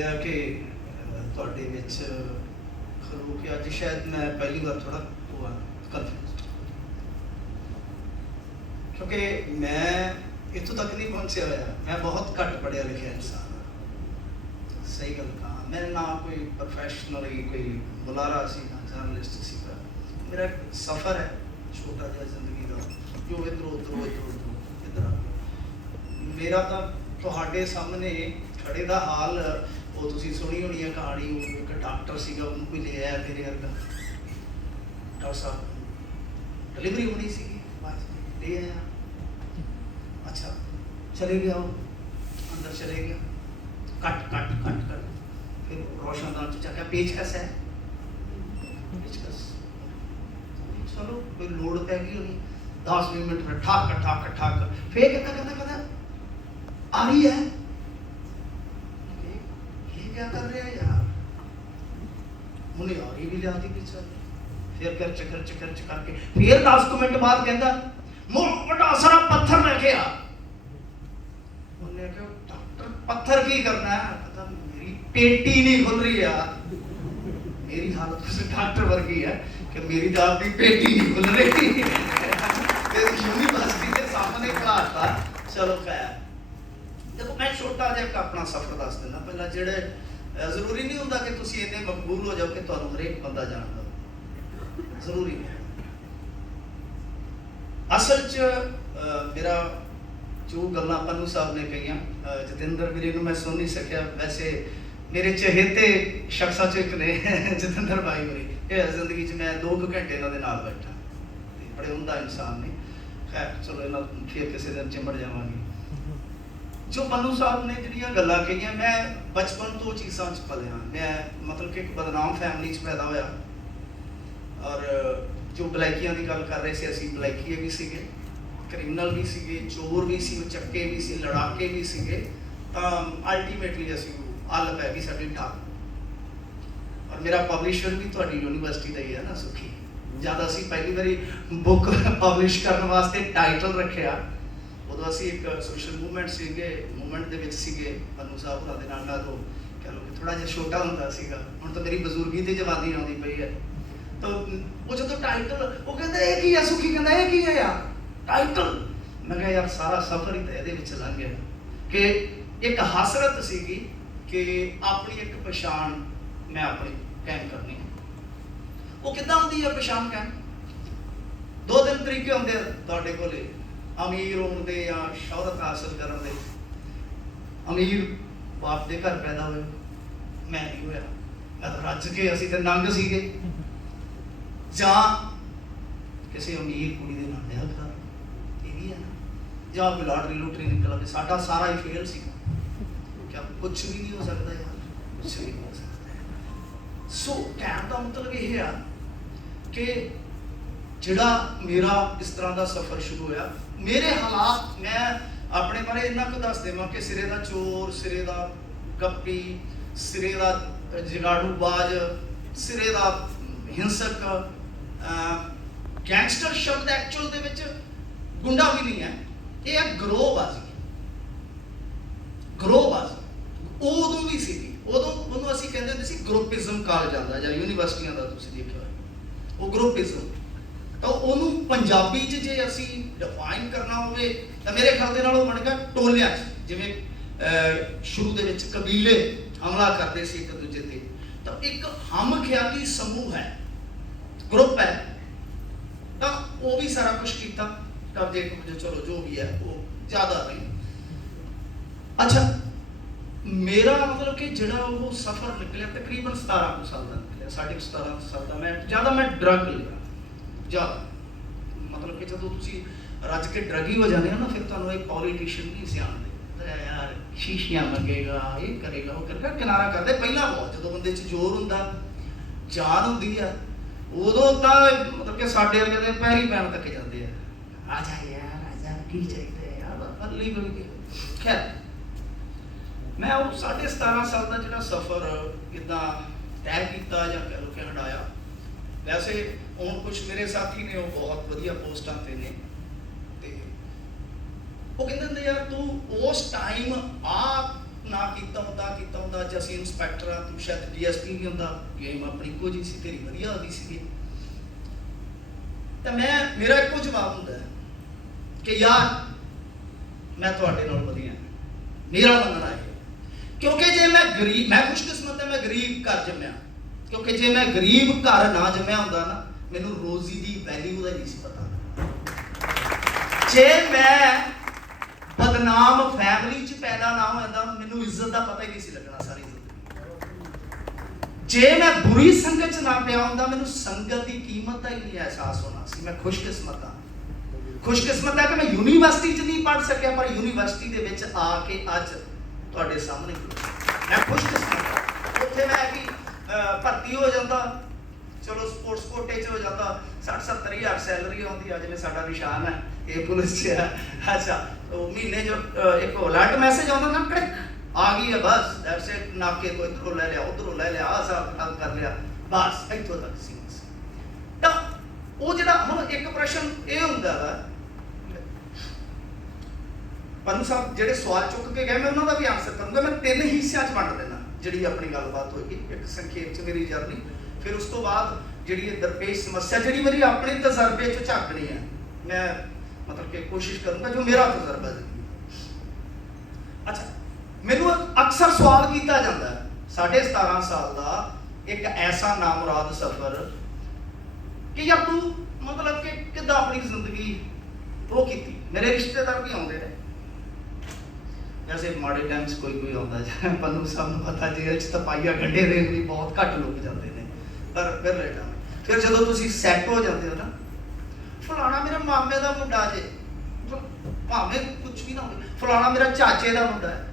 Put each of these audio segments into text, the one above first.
होया कि तुहाडे विच खलो कि अज शायद मैं पहली बार थोड़ा कन्फ्यूज, क्योंकि मैं इतों तक नहीं पहुंचा होया। मैं बहुत घट पढ़िया लिखिया इंसान हाँ, सही गल कहा। मैं ना कोई प्रोफैशनली कोई बुलारा सी ना जर्नलिस्ट सी। मेरा एक सफ़र है छोटा जिहा जिंदगी का, जो इधरों उधरों इधर आ गया। मेरा तो तुहाडे सामने खड़े का हाल वो तुसीं सुनी होनी है कहानी। एक डॉक्टर सीगा, उन्होंने कोई ले आया तेरे वर्गा, डॉक्टर साहब डिलीवरी होनी सी, ले आया, अच्छा चले गया, वो अंदर चले गया, कट कट कट कट, फिर रोशनदान चक्या पेचकस है, पेचकस चलो कोई लोड़ पै गई होनी, 10-20 मिनट में ठक ठक ठक, फिर कहता आ रही है, ये क्या कर रहे हैं यार, उन्हें आ रही भी लिया दी पीछे, फिर खर्च खर्च खर्च करके फिर 10 मिनट बाद कहता बड़ा सारा पत्थर लेके आ। उन्हें कहा डॉक्टर पत्थर की करना है, पता मेरी पेटी नहीं खुल रही यार। मेरी हालत उस डॉक्टर वर्गी है कि मेरी तो आपकी पेटी नहीं खुल रही। यूनिवर्सिटी के सामने क्लास था, चलो खैर। देखो मैं छोटा जिहा अपना सफर दस देना पहला, जेड़े जरूरी नहीं होंदा कि तुसीं इन्ने मकबूल हो जाओ कि तुहानूं हरेक बंदा जानदा, जरूरी नहीं। असल च मेरा जो गल्लां पन्नू साहब ने कही, जतिंदर वीरे नूं मैं सुन नहीं सकिया, वैसे मेरे चहेते शख्सां चों एक ने जतिंदर भाई होरी, जिंदगी च मैं 2 घंटे इन्हां दे नाल बैठा, बड़े उमदा इंसान ने। खैर चलो इन्हां फिर किसी दिन चिंबड़ जावांगे। जो पन्नू साहब ने जिहड़ियां गल्लां कहियां, मैं बचपन तो चीज़ां च पलिया। मैं मतलब कि एक बदनाम फैमिली च पैदा होया, और जो बलैकियां की गल कर रहे थे, असीं बलैकीए भी सीगे, क्रिमिनल भी सीगे, चोर भी सी, चक्के भी सी, लड़ाके भी सीगे। तो अल्टीमेटली असीं अल पै गई साडी ठग। और मेरा पब्लिशर भी तुहाडी यूनिवर्सिटी का ही है ना, सुखी। जद असीं पहली बारी बुक पब्लिश करने वास्ते टाइटल रखिया, उदों असीं एक सोशल मूवमेंट सीगे, मूवमेंट दे विच सीगे पन्नू साहब होरां दे नाल। मैं तो कह लो कि थोड़ा जिहा छोटा हुंदा सीगा, हुण तो मेरी बजुर्गी ते जवानी आउंदी पई है। तो वो जो टाइटल वो कहता ये की है, सुखी कहता ये की है यार टाइटल। मैं कहा यार सारा सफर ही तो ये लंघ गया कि एक हसरत सीगी कि अपनी एक पछाण मैं अपनी कायम करनी। वो किद्दां होंदी है पछाण कायम? 2-3 तरीके होंदे तुहाडे कोले अमीर होने दे या शोहरत हासिल करने दे। अमीर बाप दे घर पैदा होए, मैं नहीं होया, मैं तो रज के असीं ते नंग सीगे, जां किसी अमीर कुड़ी दे नाल ब्याह कर, ये भी है ना, जां कोई लॉटरी लूटरी निकल आवे। साडा सारा ही फेल सी, क्या कुछ भी नहीं हो सकता यार, कुछ भी नहीं हो सकता। सो कहने का मतलब ये है कि जिहड़ा मेरा इस तरह का सफर शुरू होया, मेरे हालात मैं अपने बारे इन्ना कुछ दस देवां कि सिरे दा चोर, सिरे दा गप्पी, सिरे दा जगाड़ूबाज, सिरे दा हिंसक, गैंगस्टर शब्द एक्चुअल दे विच गुंडा भी नहीं है, ये है ग्रोहबाजी। ग्रोहबाजी उदों भी सी, उदों उन्होंने असीं कहंदे हुंदे सी ग्रुपिज्म कहा जाता, जां यूनीवर्सिटियां दा तुसीं देखिया वो ग्रुपिज्म। तो उन्होंने पंजाबी च जे असीं डिफाइन करना होवे तो मेरे ख्याल दे नाल वो बन गया टोलियां च, जिवें शुरू दे विच कबीले हमला करते सी एक दूजे ते, तो एक हम ख्याली समूह है, ग्रुप है, तो वो भी सारा कुछ किया कब्जे कुब्जे, चलो जो भी है वो ज़्यादा नहीं। अच्छा मेरा मतलब कि जिहड़ा वो सफ़र निकलिया तकरीबन 17 साल का निकलिया, 17.5 साल का। मैं ज़्यादा मैं ड्रग लिया ज़्यादा, मतलब कि जो तुसीं रज के ड्रगी हो जाते हो ना, फिर तुहानूं एक पॉलीटिशियन नहीं सियाण दे यार, शीशियां मंगेगा, ये करेगा, वो करेगा, किनारा करते पहला बहुत जो बंदे च जोर हुंदा, जान हुंदी है, उदों तो मतलब कि साडे वर्गे दे पैरी पैण तक जाते हैं, आ जा यार आ जा, की चाहिए यार, अल्ली कोई। खैर मैं वो 17.5 साल का जो सफ़र इदा तय किया या कह लो कि हटाया। वैसे हुण कुछ मेरे साथी ने वो बहुत वधिया पोस्टां ते ने, वो कहते यार तू उस टाइम आ ना ਨਾ ਕੀਤਾ ਹੁੰਦਾ ਅੱਜ ਅਸੀਂ ਇੰਸਪੈਕਟਰ ਆ, ਤੂੰ ਸ਼ਾਇਦ DSP ਵੀ ਹੁੰਦਾ, ਗੇਮ ਆਪਣੀ ਇੱਕੋ ਜਿਹੀ ਸੀ, ਤੇਰੀ ਵਧੀਆ ਹੋ ਗਈ ਸੀਗੀ। ਤਾਂ ਮੇਰਾ ਇੱਕੋ ਜਵਾਬ ਹੁੰਦਾ ਕਿ ਯਾਰ ਮੈਂ ਤੁਹਾਡੇ ਨਾਲ ਵਧੀਆ, ਮੇਰਾ ਮੰਨਣਾ ਹੈ। ਕਿਉਂਕਿ ਜੇ ਮੈਂ ਖੁਸ਼ਕਿਸਮਤ ਹਾਂ, ਮੈਂ ਗਰੀਬ ਘਰ ਜੰਮਿਆ, ਕਿਉਂਕਿ ਜੇ ਮੈਂ ਗਰੀਬ ਘਰ ਨਾ ਜੰਮਿਆ ਹੁੰਦਾ ਨਾ, ਮੈਨੂੰ ਰੋਜ਼ੀ ਦੀ ਵੈਲਿਊ ਦਾ ਨਹੀਂ ਸੀ ਪਤਾ। ਜੇ ਮੈਂ ਬਦਨਾਮ ਫੈਮਿਲੀ 'ਚ ਪੈਦਾ ਨਾ ਹੋਇਆ, ਮੈਨੂੰ ਇੱਜ਼ਤ ਦਾ ਪਤਾ ਹੀ ਨਹੀਂ ਸੀ ਲੱਗਣਾ ਸਾਰੀ ਜ਼ਿੰਦਗੀ। ਜੇ ਮੈਂ ਬੁਰੀ ਸੰਗਤ 'ਚ ਨਾ ਪਿਆ ਹੁੰਦਾ, ਮੈਨੂੰ ਸੰਗਤ ਦੀ ਕੀਮਤ ਦਾ ਹੀ ਨਹੀਂ ਅਹਿਸਾਸ ਹੋਣਾ ਸੀ। ਮੈਂ ਖੁਸ਼ਕਿਸਮਤ ਹਾਂ ਕਿ ਮੈਂ ਯੂਨੀਵਰਸਿਟੀ 'ਚ ਨਹੀਂ ਪੜ੍ਹ ਸਕਿਆ, ਪਰ ਯੂਨੀਵਰਸਿਟੀ ਦੇ ਵਿੱਚ ਆ ਕੇ ਅੱਜ ਤੁਹਾਡੇ ਸਾਹਮਣੇ ਮੈਂ ਖੁਸ਼ਕਿਸਮਤ ਹਾਂ। ਉੱਥੇ ਮੈਂ ਵੀ ਭਰਤੀ ਹੋ ਜਾਂਦਾ, ਚਲੋ ਸਪੋਰਟਸ ਕੋਟੇ 'ਚ ਹੋ ਜਾਂਦਾ, 60-70 ਹਜ਼ਾਰ ਸੈਲਰੀ ਆਉਂਦੀ। ਅੱਜ ਜਿਵੇਂ ਸਾਡਾ ਨਿਸ਼ਾਨ ਹੈ ਇਹ ਪੁਲਿਸ 'ਚ ਹੈ। ਅੱਛਾ, ਉਹ ਮਹੀਨੇ 'ਚ ਇੱਕ ਅਲਰਟ ਮੈਸੇਜ ਆਉਂਦਾ ਨਾ, ਕੜਕ ਆ ਗਈ ਹੈ, ਬਸ ਦੈਟਸ ਇਟ। ਨਾਕੇ ਤੋਂ ਇੱਧਰੋਂ ਲੈ ਲਿਆ, ਉੱਧਰੋਂ ਲੈ ਲਿਆ, ਆਹ ਸਭ ਕੰਮ ਕਰ ਲਿਆ, ਬਸ ਇੱਥੋਂ ਤੱਕ ਸੀ। ਤਾਂ ਉਹ ਜਿਹੜਾ ਹੁਣ ਇੱਕ ਪ੍ਰਸ਼ਨ ਇਹ ਹੁੰਦਾ ਵਾ, ਪੰਨੂ ਸਾਹਿਬ ਜਿਹੜੇ ਸਵਾਲ ਚੁੱਕ ਕੇ ਗਏ, ਮੈਂ ਉਹਨਾਂ ਦਾ ਵੀ ਆਨਸਰ ਕਰੂੰਗਾ। ਮੈਂ 3 ਹਿੱਸਿਆਂ 'ਚ ਵੰਡ ਦੇਣਾ ਜਿਹੜੀ ਆਪਣੀ ਗੱਲਬਾਤ ਹੋਏਗੀ। ਇੱਕ ਸੰਖੇਪ 'ਚ ਮੇਰੀ ਜਰਨੀ, ਫਿਰ ਉਸ ਤੋਂ ਬਾਅਦ ਜਿਹੜੀ ਇਹ ਦਰਪੇਸ਼ ਸਮੱਸਿਆ ਜਿਹੜੀ ਮੇਰੀ ਆਪਣੇ ਤਜਰਬੇ 'ਚ ਝਾਕਣੀ ਹੈ, ਮੈਂ ਮਤਲਬ ਕਿ ਕੋਸ਼ਿਸ਼ ਕਰੂੰਗਾ ਜੋ ਮੇਰਾ ਤਜਰਬਾ ਹੈ। ਅੱਛਾ, ਮੈਨੂੰ ਅਕਸਰ ਸਵਾਲ ਕੀਤਾ ਜਾਂਦਾ ਹੈ, 17.5 ਸਾਲ ਦਾ ਇੱਕ ਐਸਾ ਨਾਮੁਰਾਦ ਸਫ਼ਰ ਕਿ ਯਾਰ ਤੂੰ ਮਤਲਬ ਕਿ ਕਿੱਦਾਂ ਆਪਣੀ ਜ਼ਿੰਦਗੀ ਉਹ ਕੀਤੀ। ਮੇਰੇ ਰਿਸ਼ਤੇਦਾਰ ਵੀ ਆਉਂਦੇ ਨੇ, ਵੈਸੇ ਮਾੜੇ ਟਾਈਮ 'ਚ ਕੋਈ ਆਉਂਦਾ, ਪੰਨੂ ਸਾਹਿਬ ਨੂੰ ਪਤਾ ਜੇਲ੍ਹ 'ਚ ਤਾਂ ਪਾਈਆ ਗੰਢੇ ਦੇਣ ਲਈ ਬਹੁਤ ਘੱਟ ਲੋਕ ਜਾਂਦੇ ਨੇ, ਪਰ ਫਿਰ ਫਿਰ ਜਦੋਂ ਤੁਸੀਂ ਸੈੱਟ ਹੋ ਜਾਂਦੇ ਹੋ ਨਾ, ਫਲਾਣਾ ਮੇਰੇ ਮਾਮੇ ਦਾ ਮੁੰਡਾ ਜੇ, ਭਾਵੇਂ ਕੁਝ ਵੀ ਨਾ ਹੋਵੇ, ਫਲਾਣਾ ਮੇਰਾ ਚਾਚੇ ਦਾ ਮੁੰਡਾ ਹੈ,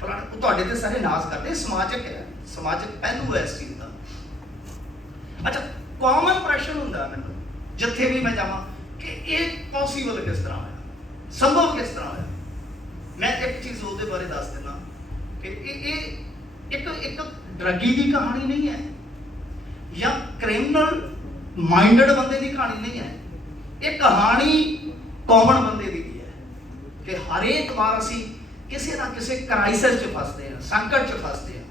ਫਲਾਣਾ, ਉਹ ਤੁਹਾਡੇ ਤੇ ਸਾਰੇ ਨਾਜ਼ ਕਰਦੇ। ਸਮਾਜਿਕ ਹੈ, ਸਮਾਜਿਕ ਪਹਿਲੂ ਹੈ ਇਸ ਚੀਜ਼ ਦਾ। ਅੱਛਾ, ਕਾਮਨ ਪ੍ਰਸ਼ਨ ਹੁੰਦਾ ਮੈਨੂੰ ਜਿੱਥੇ ਵੀ ਮੈਂ ਜਾਵਾਂ ਕਿ ਇਹ ਪੋਸੀਬਲ ਕਿਸ ਤਰ੍ਹਾਂ ਹੋਇਆ, ਸੰਭਵ ਕਿਸ ਤਰ੍ਹਾਂ ਹੋਇਆ। ਮੈਂ ਇੱਕ ਚੀਜ਼ ਉਹਦੇ ਬਾਰੇ ਦੱਸ ਦਿੰਦਾ ਕਿ ਇਹ ਇੱਕ ਡਰੱਗੀ ਦੀ ਕਹਾਣੀ ਨਹੀਂ ਹੈ ਜਾਂ ਕ੍ਰਿਮੀਨਲ ਮਾਈਂਡਡ ਬੰਦੇ ਦੀ ਕਹਾਣੀ ਨਹੀਂ ਹੈ। ਇਹ ਕਹਾਣੀ ਕਾਮਨ ਬੰਦੇ ਦੀ ਵੀ ਹੈ ਕਿ ਹਰੇਕ ਵਾਰ ਅਸੀਂ ਕਿਸੇ ਨਾ ਕਿਸੇ ਕ੍ਰਾਈਸਿਸ 'ਚ ਫਸਦੇ ਹਾਂ, ਸੰਕਟ 'ਚ ਫਸਦੇ ਹਾਂ,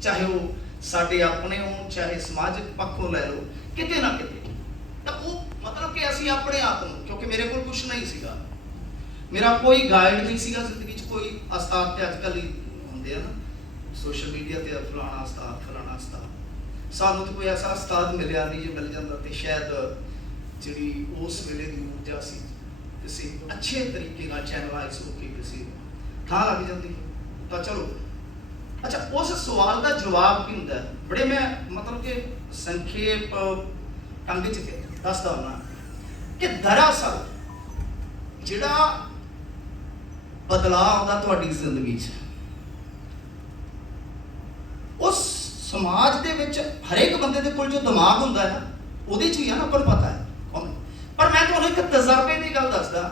ਚਾਹੇ ਉਹ ਸਾਡੇ ਆਪਣੇ ਹੋਣ, ਚਾਹੇ ਸਮਾਜਿਕ ਪੱਖੋਂ ਲੈ ਲਓ, ਕਿਤੇ ਨਾ ਕਿਤੇ। ਤਾਂ ਉਹ ਮਤਲਬ ਕਿ ਅਸੀਂ ਆਪਣੇ ਆਪ ਨੂੰ, ਕਿਉਂਕਿ ਮੇਰੇ ਕੋਲ ਕੁਛ ਨਹੀਂ ਸੀਗਾ, ਮੇਰਾ ਕੋਈ ਗਾਈਡ ਨਹੀਂ ਸੀਗਾ ਜ਼ਿੰਦਗੀ 'ਚ, ਕੋਈ ਉਸਤਾਦ ਤੇ ਅੱਜ ਕੱਲ੍ਹ ਹੀ ਹੁੰਦੇ ਆ ਨਾ ਸੋਸ਼ਲ ਮੀਡੀਆ ਤੇ, ਫਲਾਣਾ ਉਸਤਾਦ ਫਲਾਣਾ ਉਸਤਾਦ। ਸਾਨੂੰ ਤਾਂ ਕੋਈ ਐਸਾ ਉਸਤਾਦ ਮਿਲਿਆ ਨਹੀਂ, ਜੇ ਮਿਲ ਜਾਂਦਾ ਤੇ ਸ਼ਾਇਦ ਜਿਹੜੀ ਉਸ ਵੇਲੇ ਦੀ ਊਰਜਾ ਸੀ ਕਿਸੇ ਅੱਛੇ ਤਰੀਕੇ ਨਾਲ ਚੈਨਲਾਈਜ਼ ਹੋ ਕੇ ਕਿਸੇ ਥਾਂ ਲੱਗ ਜਾਂਦੀ। ਤਾਂ ਚਲੋ, ਅੱਛਾ, ਉਸ ਸਵਾਲ ਦਾ ਜਵਾਬ ਕੀ ਹੁੰਦਾ, ਬੜੇ ਮੈਂ ਮਤਲਬ ਕਿ ਸੰਖੇਪ ਢੰਗ 'ਚ ਦੱਸਦਾ ਹੁੰਦਾ ਕਿ ਦਰਅਸਲ ਜਿਹੜਾ ਬਦਲਾਅ ਆਉਂਦਾ ਤੁਹਾਡੀ ਜ਼ਿੰਦਗੀ 'ਚ, ਉਸ ਸਮਾਜ ਦੇ ਵਿੱਚ ਹਰੇਕ ਬੰਦੇ ਦੇ ਕੋਲ ਜੋ ਦਿਮਾਗ ਹੁੰਦਾ ਹੈ ਨਾ, ਉਹਦੇ 'ਚ ਹੀ ਆ ਨਾ, ਆਪਾਂ ਨੂੰ ਪਤਾ ਹੈ। ਪਰ ਮੈਂ ਤੁਹਾਨੂੰ ਇੱਕ ਤਜਰਬੇ ਦੀ ਗੱਲ ਦੱਸਦਾ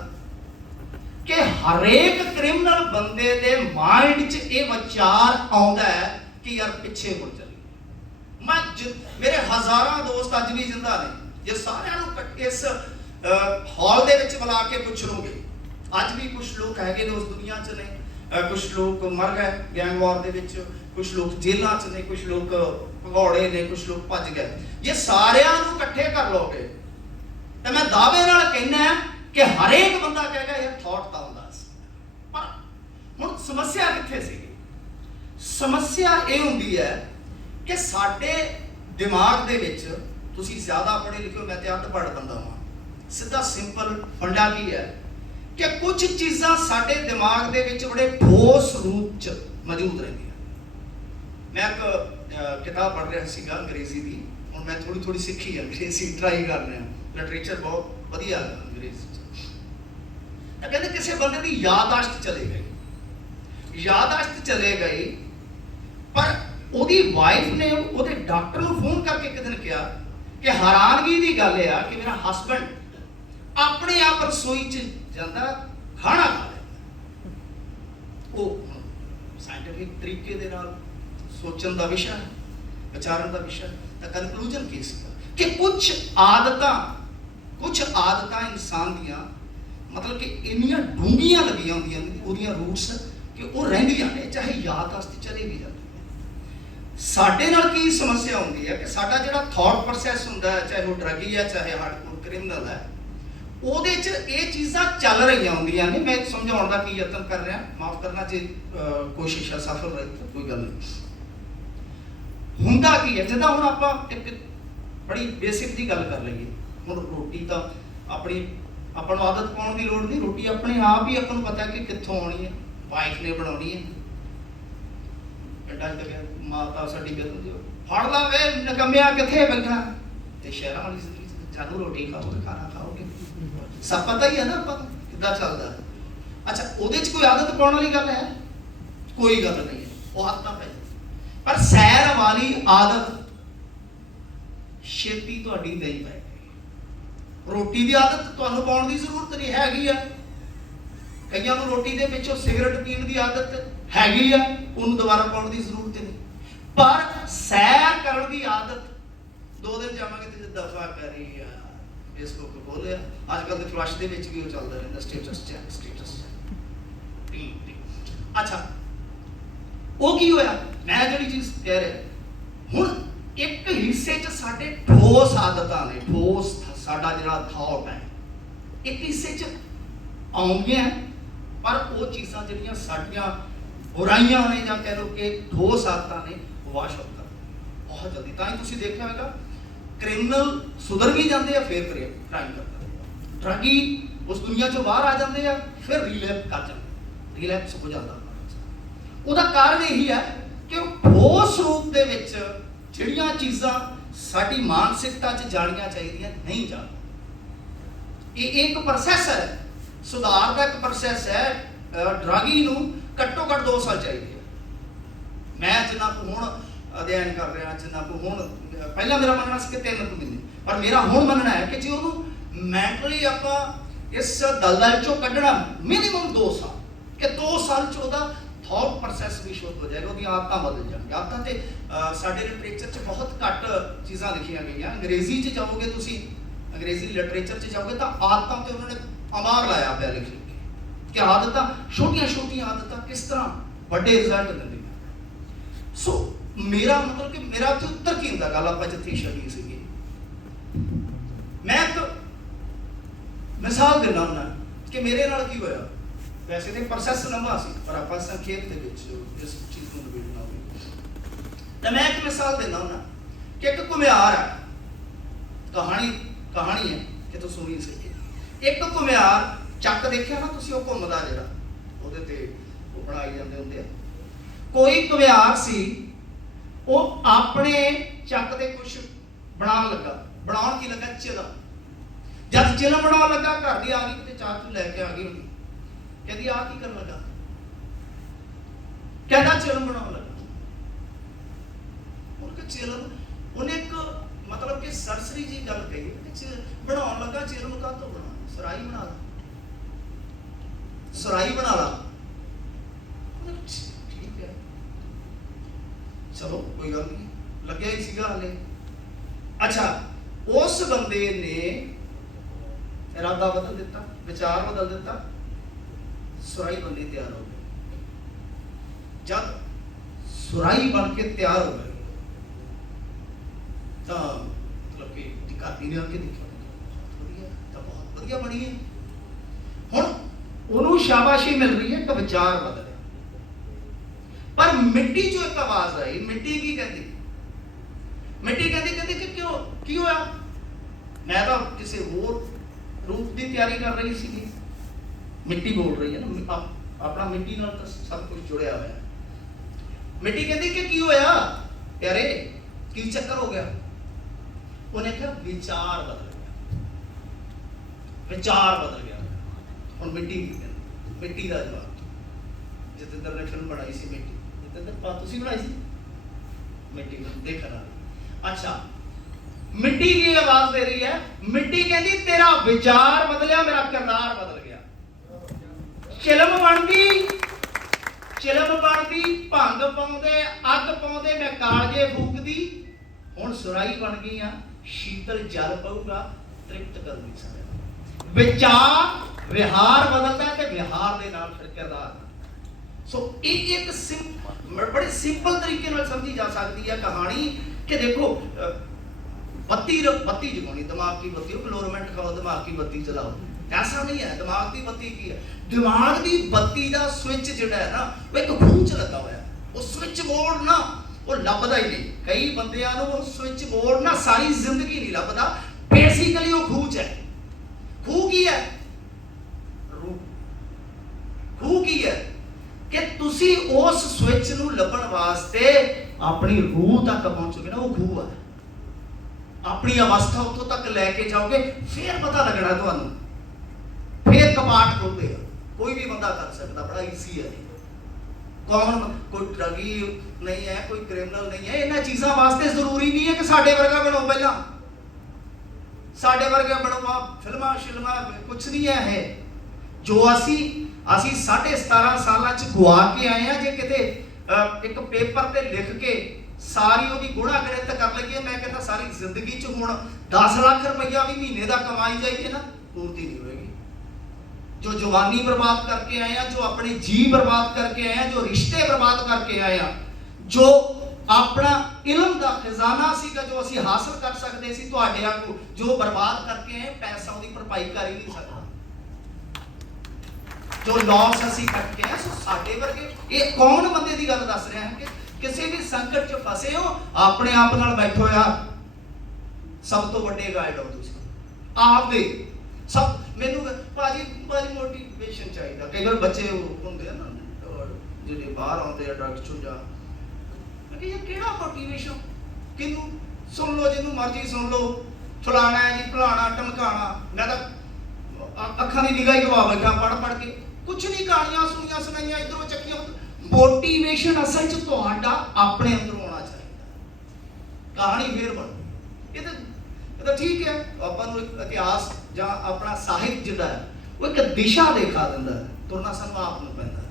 ਕਿ ਹਰੇਕ ਕ੍ਰਿਮੀਨਲ ਬੰਦੇ ਦੇ ਮਾਈਂਡ 'ਚ ਇਹ ਵਿਚਾਰ ਆਉਂਦਾ ਹੈ ਕਿ ਯਾਰ ਪਿੱਛੇ ਮੁੜ ਚੱਲੀਏ। ਮੇਰੇ ਹਜ਼ਾਰਾਂ ਦੋਸਤ ਅੱਜ ਵੀ ਜ਼ਿੰਦਾ ਨੇ, ਜੇ ਸਾਰਿਆਂ ਨੂੰ ਇਸ ਹਾਲ ਦੇ ਵਿੱਚ ਬੁਲਾ ਕੇ ਪੁੱਛ ਲਓਗੇ, ਅੱਜ ਵੀ ਕੁਝ ਲੋਕ ਹੈਗੇ ਨੇ ਉਸ ਦੁਨੀਆ 'ਚ ਨੇ, ਕੁਝ ਲੋਕ ਮਰ ਗਏ ਗੈਂਗ ਵਾਰ ਦੇ ਵਿੱਚ, ਕੁਝ ਲੋਕ ਜੇਲ੍ਹਾਂ 'ਚ ਨੇ, ਕੁਝ ਲੋਕ ਭਗੌੜੇ ਨੇ, ਕੁਝ ਲੋਕ ਭੱਜ ਗਏ। ਜੇ ਸਾਰਿਆਂ ਨੂੰ ਇਕੱਠੇ ਕਰ ਲਓਗੇ ਤਾਂ ਮੈਂ ਦਾਅਵੇ ਨਾਲ ਕਹਿੰਦਾ ਕਿ ਹਰੇਕ ਬੰਦਾ ਕਹੇਗਾ ਯਾਰ ਥਾਟ ਤਾਂ ਹੁੰਦਾ ਸੀ। ਪਰ ਹੁਣ ਸਮੱਸਿਆ ਕਿੱਥੇ ਸੀ? ਸਮੱਸਿਆ ਇਹ ਹੁੰਦੀ ਹੈ ਕਿ ਸਾਡੇ ਦਿਮਾਗ ਦੇ ਵਿੱਚ, ਤੁਸੀਂ ਜ਼ਿਆਦਾ ਪੜ੍ਹੇ ਲਿਖੇ ਹੋ, ਮੈਂ ਤੇ ਅੱਧ ਪੜ੍ਹ ਬੰਦਾ ਹਾਂ, ਸਿੱਧਾ ਸਿੰਪਲ ਫੰਡਾ ਕੀ ਹੈ ਕਿ ਕੁਝ ਚੀਜ਼ਾਂ ਸਾਡੇ ਦਿਮਾਗ ਦੇ ਵਿੱਚ ਬੜੇ ਠੋਸ ਰੂਪ 'ਚ ਮੌਜੂਦ ਰਹਿੰਦੀਆਂ। ਮੈਂ ਇੱਕ ਕਿਤਾਬ ਪੜ੍ਹ ਰਿਹਾ ਸੀਗਾ ਅੰਗਰੇਜ਼ੀ ਦੀ, ਹੁਣ ਮੈਂ ਥੋੜੀ ਸਿੱਖੀ ਅੰਗਰੇਜ਼ੀ, ਟਰਾਈ ਕਰ ਰਿਹਾ, ਲਿਟਰੇਚਰ ਬਹੁਤ ਵਧੀਆ ਅੰਗਰੇਜ਼ੀ 'ਚ। ਤਾਂ ਕਹਿੰਦੇ ਕਿਸੇ ਬੰਦੇ ਦੀ ਯਾਦਾਸ਼ਤ ਚਲੇ ਗਈ, ਪਰ ਉਹਦੀ ਵਾਈਫ ਨੇ ਉਹਦੇ ਡਾਕਟਰ ਨੂੰ ਫੋਨ ਕਰਕੇ ਇੱਕ ਦਿਨ ਕਿਹਾ ਕਿ ਹੈਰਾਨਗੀ ਦੀ ਗੱਲ ਇਹ ਆ ਕਿ ਮੇਰਾ ਹਸਬੈਂਡ ਆਪਣੇ ਆਪ ਰਸੋਈ 'ਚ ਜਾਂਦਾ, ਖਾਣਾ ਖਾ ਲੈਂਦਾ। ਉਹ ਸਾਇੰਟਿਫਿਕ ਤਰੀਕੇ ਦੇ ਨਾਲ ਸੋਚਣ ਦਾ ਵਿਸ਼ਾ ਹੈ, ਵਿਚਾਰਨ ਦਾ ਵਿਸ਼ਾ। ਤਾਂ ਕਨਕਲੂਜਨ ਕੀ ਸੀਗਾ ਕਿ ਕੁਝ ਆਦਤਾਂ ਇਨਸਾਨ ਦੀਆਂ ਮਤਲਬ ਕਿ ਇੰਨੀਆਂ ਡੂੰਘੀਆਂ ਲੱਗੀਆਂ ਹੁੰਦੀਆਂ ਨੇ, ਉਹਦੀਆਂ ਰੂਟਸ कि वो रहिंदियां ने, चाहे याददाश्त चले भी जाती है। साडे नाल की समस्या होंदी है कि साडा जिहड़ा थॉट प्रोसैस हुंदा है, चाहे वो ड्रगी है चाहे हार्डकोर क्रिमिनल है, ਉਹਦੇ 'ਚ ਇਹ ਚੀਜ਼ਾਂ ਚੱਲ ਰਹੀਆਂ ਹੁੰਦੀਆਂ ਨੇ। ਮੈਂ ਸਮਝਾਉਣ ਦਾ ਕੀ ਯਤਨ ਕਰ ਰਿਹਾ, ਮਾਫ ਕਰਨਾ ਜੇ ਕੋਸ਼ਿਸ਼ ਸਫਲ ਰਹੀ ਤਾਂ ਕੋਈ ਗੱਲ ਨਹੀਂ। ਹੁੰਦਾ ਕੀ ਹੈ, ਜਿੱਦਾਂ ਹੁਣ ਆਪਾਂ ਇੱਕ ਬੜੀ ਬੇਸਿਕ ਦੀ ਗੱਲ ਕਰ ਲਈਏ, ਹੁਣ ਰੋਟੀ ਤਾਂ ਆਪਣੀ ਆਪਾਂ ਨੂੰ ਆਦਤ ਪਾਉਣ ਦੀ ਲੋੜ ਨਹੀਂ, ਰੋਟੀ ਆਪਣੇ ਆਪ ਹੀ ਆਪਾਂ ਨੂੰ ਪਤਾ ਕਿ ਕਿੱਥੋਂ ਆਉਣੀ ਹੈ, ਵਾਈਫ ਨੇ ਬਣਾਉਣੀ ਹੈ। ਪਿੰਡਾਂ 'ਚ ਤਾਂ ਮਾਤਾ ਸਾਡੀ ਕਹਿੰਦੀ ਫੜ ਲਾ ਵੇ ਨਕਮਿਆ ਕਿੱਥੇ ਬੈਠਾ, ਤੇ ਸ਼ਹਿਰਾਂ ਵਾਲੀ ਜ਼ਿੰਦਗੀ 'ਚ ਜਾਨੂੰ ਰੋਟੀ ਖਾਓਗੇ, ਖਾਣਾ ਖਾਓਗੇ, ਸਭ ਪਤਾ ਹੀ ਹੈ ਨਾ ਆਪਾਂ ਨੂੰ ਕਿੱਦਾਂ ਚੱਲਦਾ। ਅੱਛਾ, ਉਹਦੇ 'ਚ ਕੋਈ ਆਦਤ ਪਾਉਣ ਵਾਲੀ ਗੱਲ ਹੈ? ਕੋਈ ਗੱਲ ਨਹੀਂ ਹੈ, ਉਹ ਆਦਤਾਂ ਪੈ ਜਾਂਦੀਆਂ। ਪਰ ਸੈਰ ਵਾਲੀ ਆਦਤ ਛੇਤੀ ਤੁਹਾਡੀ ਨਹੀਂ ਪੈ ਗਈ। ਰੋਟੀ ਦੀ ਆਦਤ ਤੁਹਾਨੂੰ ਪਾਉਣ ਦੀ ਜ਼ਰੂਰਤ ਨਹੀਂ ਹੈਗੀ ਆ। ਕਈਆਂ ਨੂੰ ਰੋਟੀ ਦੇ ਵਿੱਚੋਂ ਸਿਗਰਟ ਪੀਣ ਦੀ ਆਦਤ ਹੈਗੀ ਆ, ਉਹਨੂੰ ਦੁਬਾਰਾ ਪਾਉਣ ਦੀ ਜ਼ਰੂਰਤ ਨਹੀਂ। ਪਰ ਸੈਰ ਕਰਨ ਦੀ ਆਦਤ 2 ਦਿਨ ਜਾਵਾਂਗੇ ਤੇ ਦਫਾ ਕਰੀ ਆ। ਫੇਸਬੁੱਕ ਖੋਲਿਆ, ਅੱਜ ਕੱਲ੍ਹ ਦੇ ਫਲਸ਼ ਦੇ ਵਿੱਚ ਵੀ ਉਹ ਚੱਲਦਾ ਰਹਿੰਦਾ, ਸਟੇਟਸ ਚੈੱਕ, ਸਟੇਟਸ ਚੈੱਕ। ਅੱਛਾ, ਉਹ ਕੀ ਹੋਇਆ? ਮੈਂ ਜਿਹੜੀ ਚੀਜ਼ ਕਹਿ ਰਿਹਾ, ਹੁਣ ਇੱਕ ਹਿੱਸੇ 'ਚ ਸਾਡੇ ਠੋਸ ਆਦਤਾਂ ਨੇ, ਠੋਸ ਸਾਡਾ ਜਿਹੜਾ ਥਾਟ ਹੈ, ਇੱਕ ਹਿੱਸੇ 'ਚ ਆਉਂਦੀਆਂ, ਪਰ ਉਹ ਚੀਜ਼ਾਂ ਜਿਹੜੀਆਂ ਸਾਡੀਆਂ ਬੁਰਾਈਆਂ ਨੇ ਜਾਂ ਕਹਿ ਲਓ ਕਿ ਠੋਸ ਆਦਤਾਂ ਨੇ, ਵਾਸ਼ ਆਊਟ ਕਰ ਬਹੁਤ ਜਲਦੀ। ਤਾਂ ਹੀ ਤੁਸੀਂ ਦੇਖਿਆ ਹੋਵੇਗਾ ਕ੍ਰਿਮੀਨਲ ਸੁਧਰ ਵੀ ਜਾਂਦੇ ਆ, ਫਿਰ ਕ੍ਰਾਈਮ ਕਰਦੇ। ਡਰਗੀ ਉਸ ਦੁਨੀਆ 'ਚੋਂ ਬਾਹਰ ਆ ਜਾਂਦੇ ਆ, ਫਿਰ ਰੀਲੈਪ ਕਰ ਜਾਂਦੇ, ਰੀਲੈਪਸ ਹੋ ਜਾਂਦਾ। ਉਹਦਾ ਕਾਰਨ ਇਹੀ ਹੈ ਕਿ ਠੋਸ ਰੂਪ ਦੇ ਵਿੱਚ ਜਿਹੜੀਆਂ ਚੀਜ਼ਾਂ ਸਾਡੀ ਮਾਨਸਿਕਤਾ 'ਚ ਜਾਣੀਆਂ ਚਾਹੀਦੀਆਂ ਨਹੀਂ ਜਾਂਦੀਆਂ। ਇਹ ਇੱਕ ਪ੍ਰੋਸੈਸ ਹੈ, ਸੁਧਾਰ ਦਾ ਇੱਕ ਪ੍ਰੋਸੈਸ ਹੈ। ਡਰਗੀ ਨੂੰ ਘੱਟੋ ਘੱਟ 2 ਸਾਲ ਚਾਹੀਦੇ ਆ। ਮੈਂ ਜਿੰਨਾ ਕੁ ਹੁਣ ਅਧਿਐਨ ਕਰ ਰਿਹਾ, ਜਿੰਨਾ ਕੁ ਹੁਣ, ਪਹਿਲਾਂ ਮੇਰਾ ਮੰਨਣਾ ਸੀ ਕਿ 3 ਮਹੀਨੇ, ਪਰ ਮੇਰਾ ਹੁਣ ਮੰਨਣਾ ਹੈ ਕਿ ਜੇ ਉਹਨੂੰ ਮੈਂਟਲੀ ਆਪਾਂ ਇਸ ਦਲਦਲ 'ਚੋਂ ਕੱਢਣਾ, ਮਿਨੀਮਮ 2 ਸਾਲ, ਕਿ 2 ਸਾਲ 'ਚ ਉਹਦਾ ਥਾਟ ਪ੍ਰੋਸੈਸ ਵੀ ਸ਼ੁੱਧ ਹੋ ਜਾਏਗਾ, ਉਹਦੀਆਂ ਆਦਤਾਂ ਬਦਲ ਜਾਣਗੀਆਂ। ਆਦਤਾਂ ਤੇ ਸਾਡੇ ਲਿਟਰੇਚਰ 'ਚ ਬਹੁਤ ਘੱਟ ਚੀਜ਼ਾਂ ਲਿਖੀਆਂ ਗਈਆਂ। ਅੰਗਰੇਜ਼ੀ 'ਚ ਜਾਓਗੇ ਤੁਸੀਂ, ਅੰਗਰੇਜ਼ੀ ਲਿਟਰੇਚਰ 'ਚ ਜਾਓਗੇ ਤਾਂ ਆਦਤਾਂ ਤੇ ਉਹਨਾਂ ਨੇ ਅਮਾਰ ਲਾਇਆ ਪਿਆ ਲਿਖ ਕਿ ਆਦਤਾਂ, ਛੋਟੀਆਂ ਛੋਟੀਆਂ ਆਦਤਾਂ ਕਿਸ ਤਰ੍ਹਾਂ ਵੱਡੇ ਰਿਜ਼ਲਟ ਦਿੰਦੀਆਂ। ਸੋ ਮੇਰਾ ਮਤਲਬ ਕਿ ਮੇਰਾ ਤੇ ਉੱਤਰ ਕੀ ਹੁੰਦਾ, ਗੱਲ ਆਪਾਂ ਜਿੱਥੇ ਛੱਡੀ ਸੀਗੀ। ਮੈਂ ਇੱਕ ਮਿਸਾਲ ਦਿੰਦਾ ਹੁੰਦਾ ਕਿ ਮੇਰੇ ਨਾਲ ਕੀ ਹੋਇਆ। ਵੈਸੇ ਤੇ ਪ੍ਰੋਸੈਸ ਲੰਬਾ ਸੀ, ਪਰ ਆਪਾਂ ਸੰਖੇਪ ਦੇ ਵਿੱਚ ਇਸ ਚੀਜ਼ ਨੂੰ ਨਿਬੇੜਨਾ ਹੋਵੇ ਤਾਂ ਮੈਂ ਇੱਕ ਮਿਸਾਲ ਦਿੰਦਾ ਹੁੰਦਾ ਕਿ ਇੱਕ ਘੁਮਿਆਰ ਹੈ। ਕਹਾਣੀ ਹੈ ਕਿ ਤੁਸੀਂ ਸੁਣੀ ਸੀ। ਇੱਕ ਘੁਮਿਆਰ, ਚੱਕ ਦੇਖਿਆ ਨਾ ਤੁਸੀਂ, ਉਹ ਘੁੰਮਦਾ ਜਿਹੜਾ, ਉਹਦੇ ਤੇ ਉਹ ਬਣਾਈ ਜਾਂਦੇ ਹੁੰਦੇ ਆ। ਕੋਈ ਘੁਮਿਆਰ ਸੀ, ਉਹ ਆਪਣੇ ਚੱਕ ਦੇ ਕੁਛ ਬਣਾਉਣ ਲੱਗਾ। ਬਣਾਉਣ ਕੀ ਲੱਗਾ? ਚਿਲਮ। ਜਦ ਚਿਲਮ ਬਣਾਉਣ ਲੱਗਾ, ਘਰ ਦੀ ਆ ਗਈ ਕਿਤੇ ਚਾਹ ਚੂ ਲੈ ਕੇ ਆ ਗਈ ਹੁੰਦੀ, ਕਹਿੰਦੀ ਆ ਕੀ ਕਰਨ ਲੱਗਾ? ਕਹਿੰਦਾ ਚਿਲਮ ਬਣਾਉਣ ਲੱਗਾ। ਉਹ ਚਿਲਮ, ਉਹਨੇ ਇੱਕ ਮਤਲਬ ਕਿ ਸਰਸਰੀ ਜੀ ਗੱਲ ਕਹੀ ਕਿ ਬਣਾਉਣ ਲੱਗਾ, ਚਿਲਮ ਕਾਹਤੋਂ ਬਣਾ? ਸਰਾਈ ਬਣਾ ਲਾ, ਸਰਾਈ ਬਣਾ ਲਾ। ਠੀਕ ਹੈ, ਚਲੋ ਕੋਈ ਗੱਲ ਨਹੀਂ, ਲੱਗਿਆ ਹੀ ਸੀਗਾ ਹਾਲੇ। ਅੱਛਾ, ਉਸ ਬੰਦੇ ਨੇ ਇਰਾਦਾ ਬਦਲ ਦਿੱਤਾ, ਵਿਚਾਰ ਬਦਲ ਦਿੱਤਾ, ਸੁਰਾਈ ਬੰਦੇ ਤਿਆਰ ਹੋ ਗਏ। ਜਦ ਸੁਰਾਈ ਬਣ ਕੇ ਤਿਆਰ ਹੋ ਗਏ ਤਾਂ ਮਤਲਬ ਕਿ ਦਿਖਾਤੀ ਨੇ ਆ ਕੇ ਦੇਖਿਆ, ਵਧੀਆ ਤਾਂ ਬਹੁਤ ਵਧੀਆ ਬਣੀ ਹੈ। ਹੁਣ ਉਹਨੂੰ ਸ਼ਾਬਾਸ਼ੀ ਮਿਲ ਰਹੀ ਹੈ ਕਿ ਵਿਚਾਰ ਬਦਲ। ਪਰ ਮਿੱਟੀ ਚੋਂ ਇੱਕ ਆਵਾਜ਼ ਆਈ। ਮਿੱਟੀ ਕੀ ਕਹਿੰਦੀ? ਮਿੱਟੀ ਕਹਿੰਦੀ ਕਿ ਕਿਉਂ, ਕੀ ਹੋਇਆ? ਮੈਂ ਤਾਂ ਕਿਸੇ ਹੋਰ ਰੂਪ ਦੀ ਤਿਆਰੀ ਕਰ ਰਹੀ ਸੀਗੀ। ਮਿੱਟੀ ਬੋਲ ਰਹੀ ਹੈ ਨਾ, ਆਪਣਾ ਮਿੱਟੀ ਨਾਲ ਤਾਂ ਸਭ ਕੁਝ ਜੁੜਿਆ ਹੋਇਆ। ਮਿੱਟੀ ਕਹਿੰਦੀ ਕਿ ਕੀ ਹੋਇਆ ਪਿਆਰੇ, ਕੀ ਚੱਕਰ ਹੋ ਗਿਆ? ਉਹਨੇ ਕਿਹਾ ਵਿਚਾਰ ਬਦਲ ਗਿਆ, ਵਿਚਾਰ ਬਦਲ ਗਿਆ। ਹੁਣ ਮਿੱਟੀ ਕੀ ਕਹਿੰਦੀ? ਮਿੱਟੀ ਦਾ ਜਵਾਬ, ਜਤਿੰਦਰ ਨੇ ਫਿਲਮ ਬਣਾਈ ਸੀ ਮਿੱਟੀ, ਜਤਿੰਦਰ ਤੁਸੀਂ ਬਣਾਈ ਸੀ ਮਿੱਟੀ, ਦੇਖਣਾ। ਅੱਛਾ, ਮਿੱਟੀ ਕੀ ਆਵਾਜ਼ ਦੇ ਰਹੀ ਹੈ? ਮਿੱਟੀ ਕਹਿੰਦੀ ਤੇਰਾ ਵਿਚਾਰ ਬਦਲਿਆ, ਮੇਰਾ ਕਿਰਦਾਰ ਬਦਲ ਗਿਆ। ਚਿਲਮ ਬਣਦੀ, ਚਿਲਮ ਬਣਦੀ, ਭੰਗ ਪਾਉਂਦੇ, ਅੱਗ ਪਾਉਂਦੇ, ਮੈਂ ਕਾਲਜੇ ਫੂਕਦੀ। ਹੁਣ ਸੁਰਾਈ ਬਣ ਗਈ ਆ, ਸ਼ੀਤਲ ਜਲ ਪਊਗਾ, ਤ੍ਰਿਪਤ ਕਰਦੀ ਸਾਰਿਆਂ। ਵਿਚਾਰ ਵਿਹਾਰ ਬਦਲਦਾ ਤੇ ਵਿਹਾਰ ਦੇ ਨਾਲ ਫਿਰ ਕਿਰਦਾਰ। सो एक बड़े सिंपल तरीके नाल समझी जा सकती है कहानी कि देखो बत्ती जगानी, दिमाग की बत्ती, क्लोरमेंट खाओ, दिमाग की बत्ती चलाओ, ऐसा नहीं है। दिमाग की बत्ती की है, दिमाग की बत्ती का स्विच जिहड़ा है ना वो एक खूह च लगा हुआ है। वो स्विच बोर्ड ना वो लभदा ही नहीं। कई बंदियां नूं वो स्विच बोर्ड ना सारी जिंदगी नहीं लभदा। बेसिकली वो खूह च है। खूह की है? खूह की है कि तुसी उस स्विच नूं लभण वास्ते अपनी रूह तक पहुंचोगे ना, वो खूह है। अपनी अवस्था उतों तक लैके जाओगे, फिर पता लगना तुहानूं, फिर कपाट खुलदेगा। कोई भी बंदा कर सकता, बड़ा ईजी है। कौन कोई ड्रगी नहीं है, कोई क्रिमिनल नहीं है। इन्हां चीज़ां वास्ते जरूरी नहीं है कि साडे वर्गा बनो, पहला साडे वर्गे बनो, फिल्मां शिल्मां कुछ नहीं है। जो असी 17.5 साल गुआ के आए हैं, जे किते एक पेपर ते लिख के सारी वो गुणा गणित कर लईए, मैं कहता सारी जिंदगी च हुण 10 लाख रुपया भी महीने का कमाई जाइए ना, पूर्ति नहीं होगी। जो जवानी बर्बाद करके आए हैं, जो अपने जी बर्बाद करके आए हैं, जो रिश्ते बर्बाद करके आए हैं, जो अपना इलम का खजाना सीगा जो असी हासिल कर सकते सी, तुहाडे वांगू जो बर्बाद करके आए, पैसा उसकी भरपाई कर ही नहीं सकता। जो लॉस असी करके आए, सो साडे वर्गे ये कौन बंदे की गल दस रहे हैं कि किसी भी संकट च फसे हो, अपने आप नाल बैठो यार, सब तो वड्डे गाइड हो तुसीं आप दे। सब मैनू भाजी मोटिवेशन चाहिए। कई बार बच्चे होंगे ना जिहड़े बाहर आउंदे आ ड्रग्स चों, जा मैं कि ये केड़ा मोटिवेशन, किनू सुन लो, जिन्नू मर्जी सुन लो, फलाना है जी, फलाना टमकाना। मैं तो अखां दी निगाह ही गवा बैठा पढ़ के, कुछ नहीं, कहानियां सुनिया सुनाइयां इधरों चक्कियां। मोटिवेशन असल च तुहाडा अपने अंदरों आना चाहिए। कहानी फिर बन ये तो ठीक है, आपां नूं इतिहास जां अपना साहित्य जिहड़ा है वो एक दिशा दिखा दिंदा है, तुरना सानूं आप नूं पैंदा है।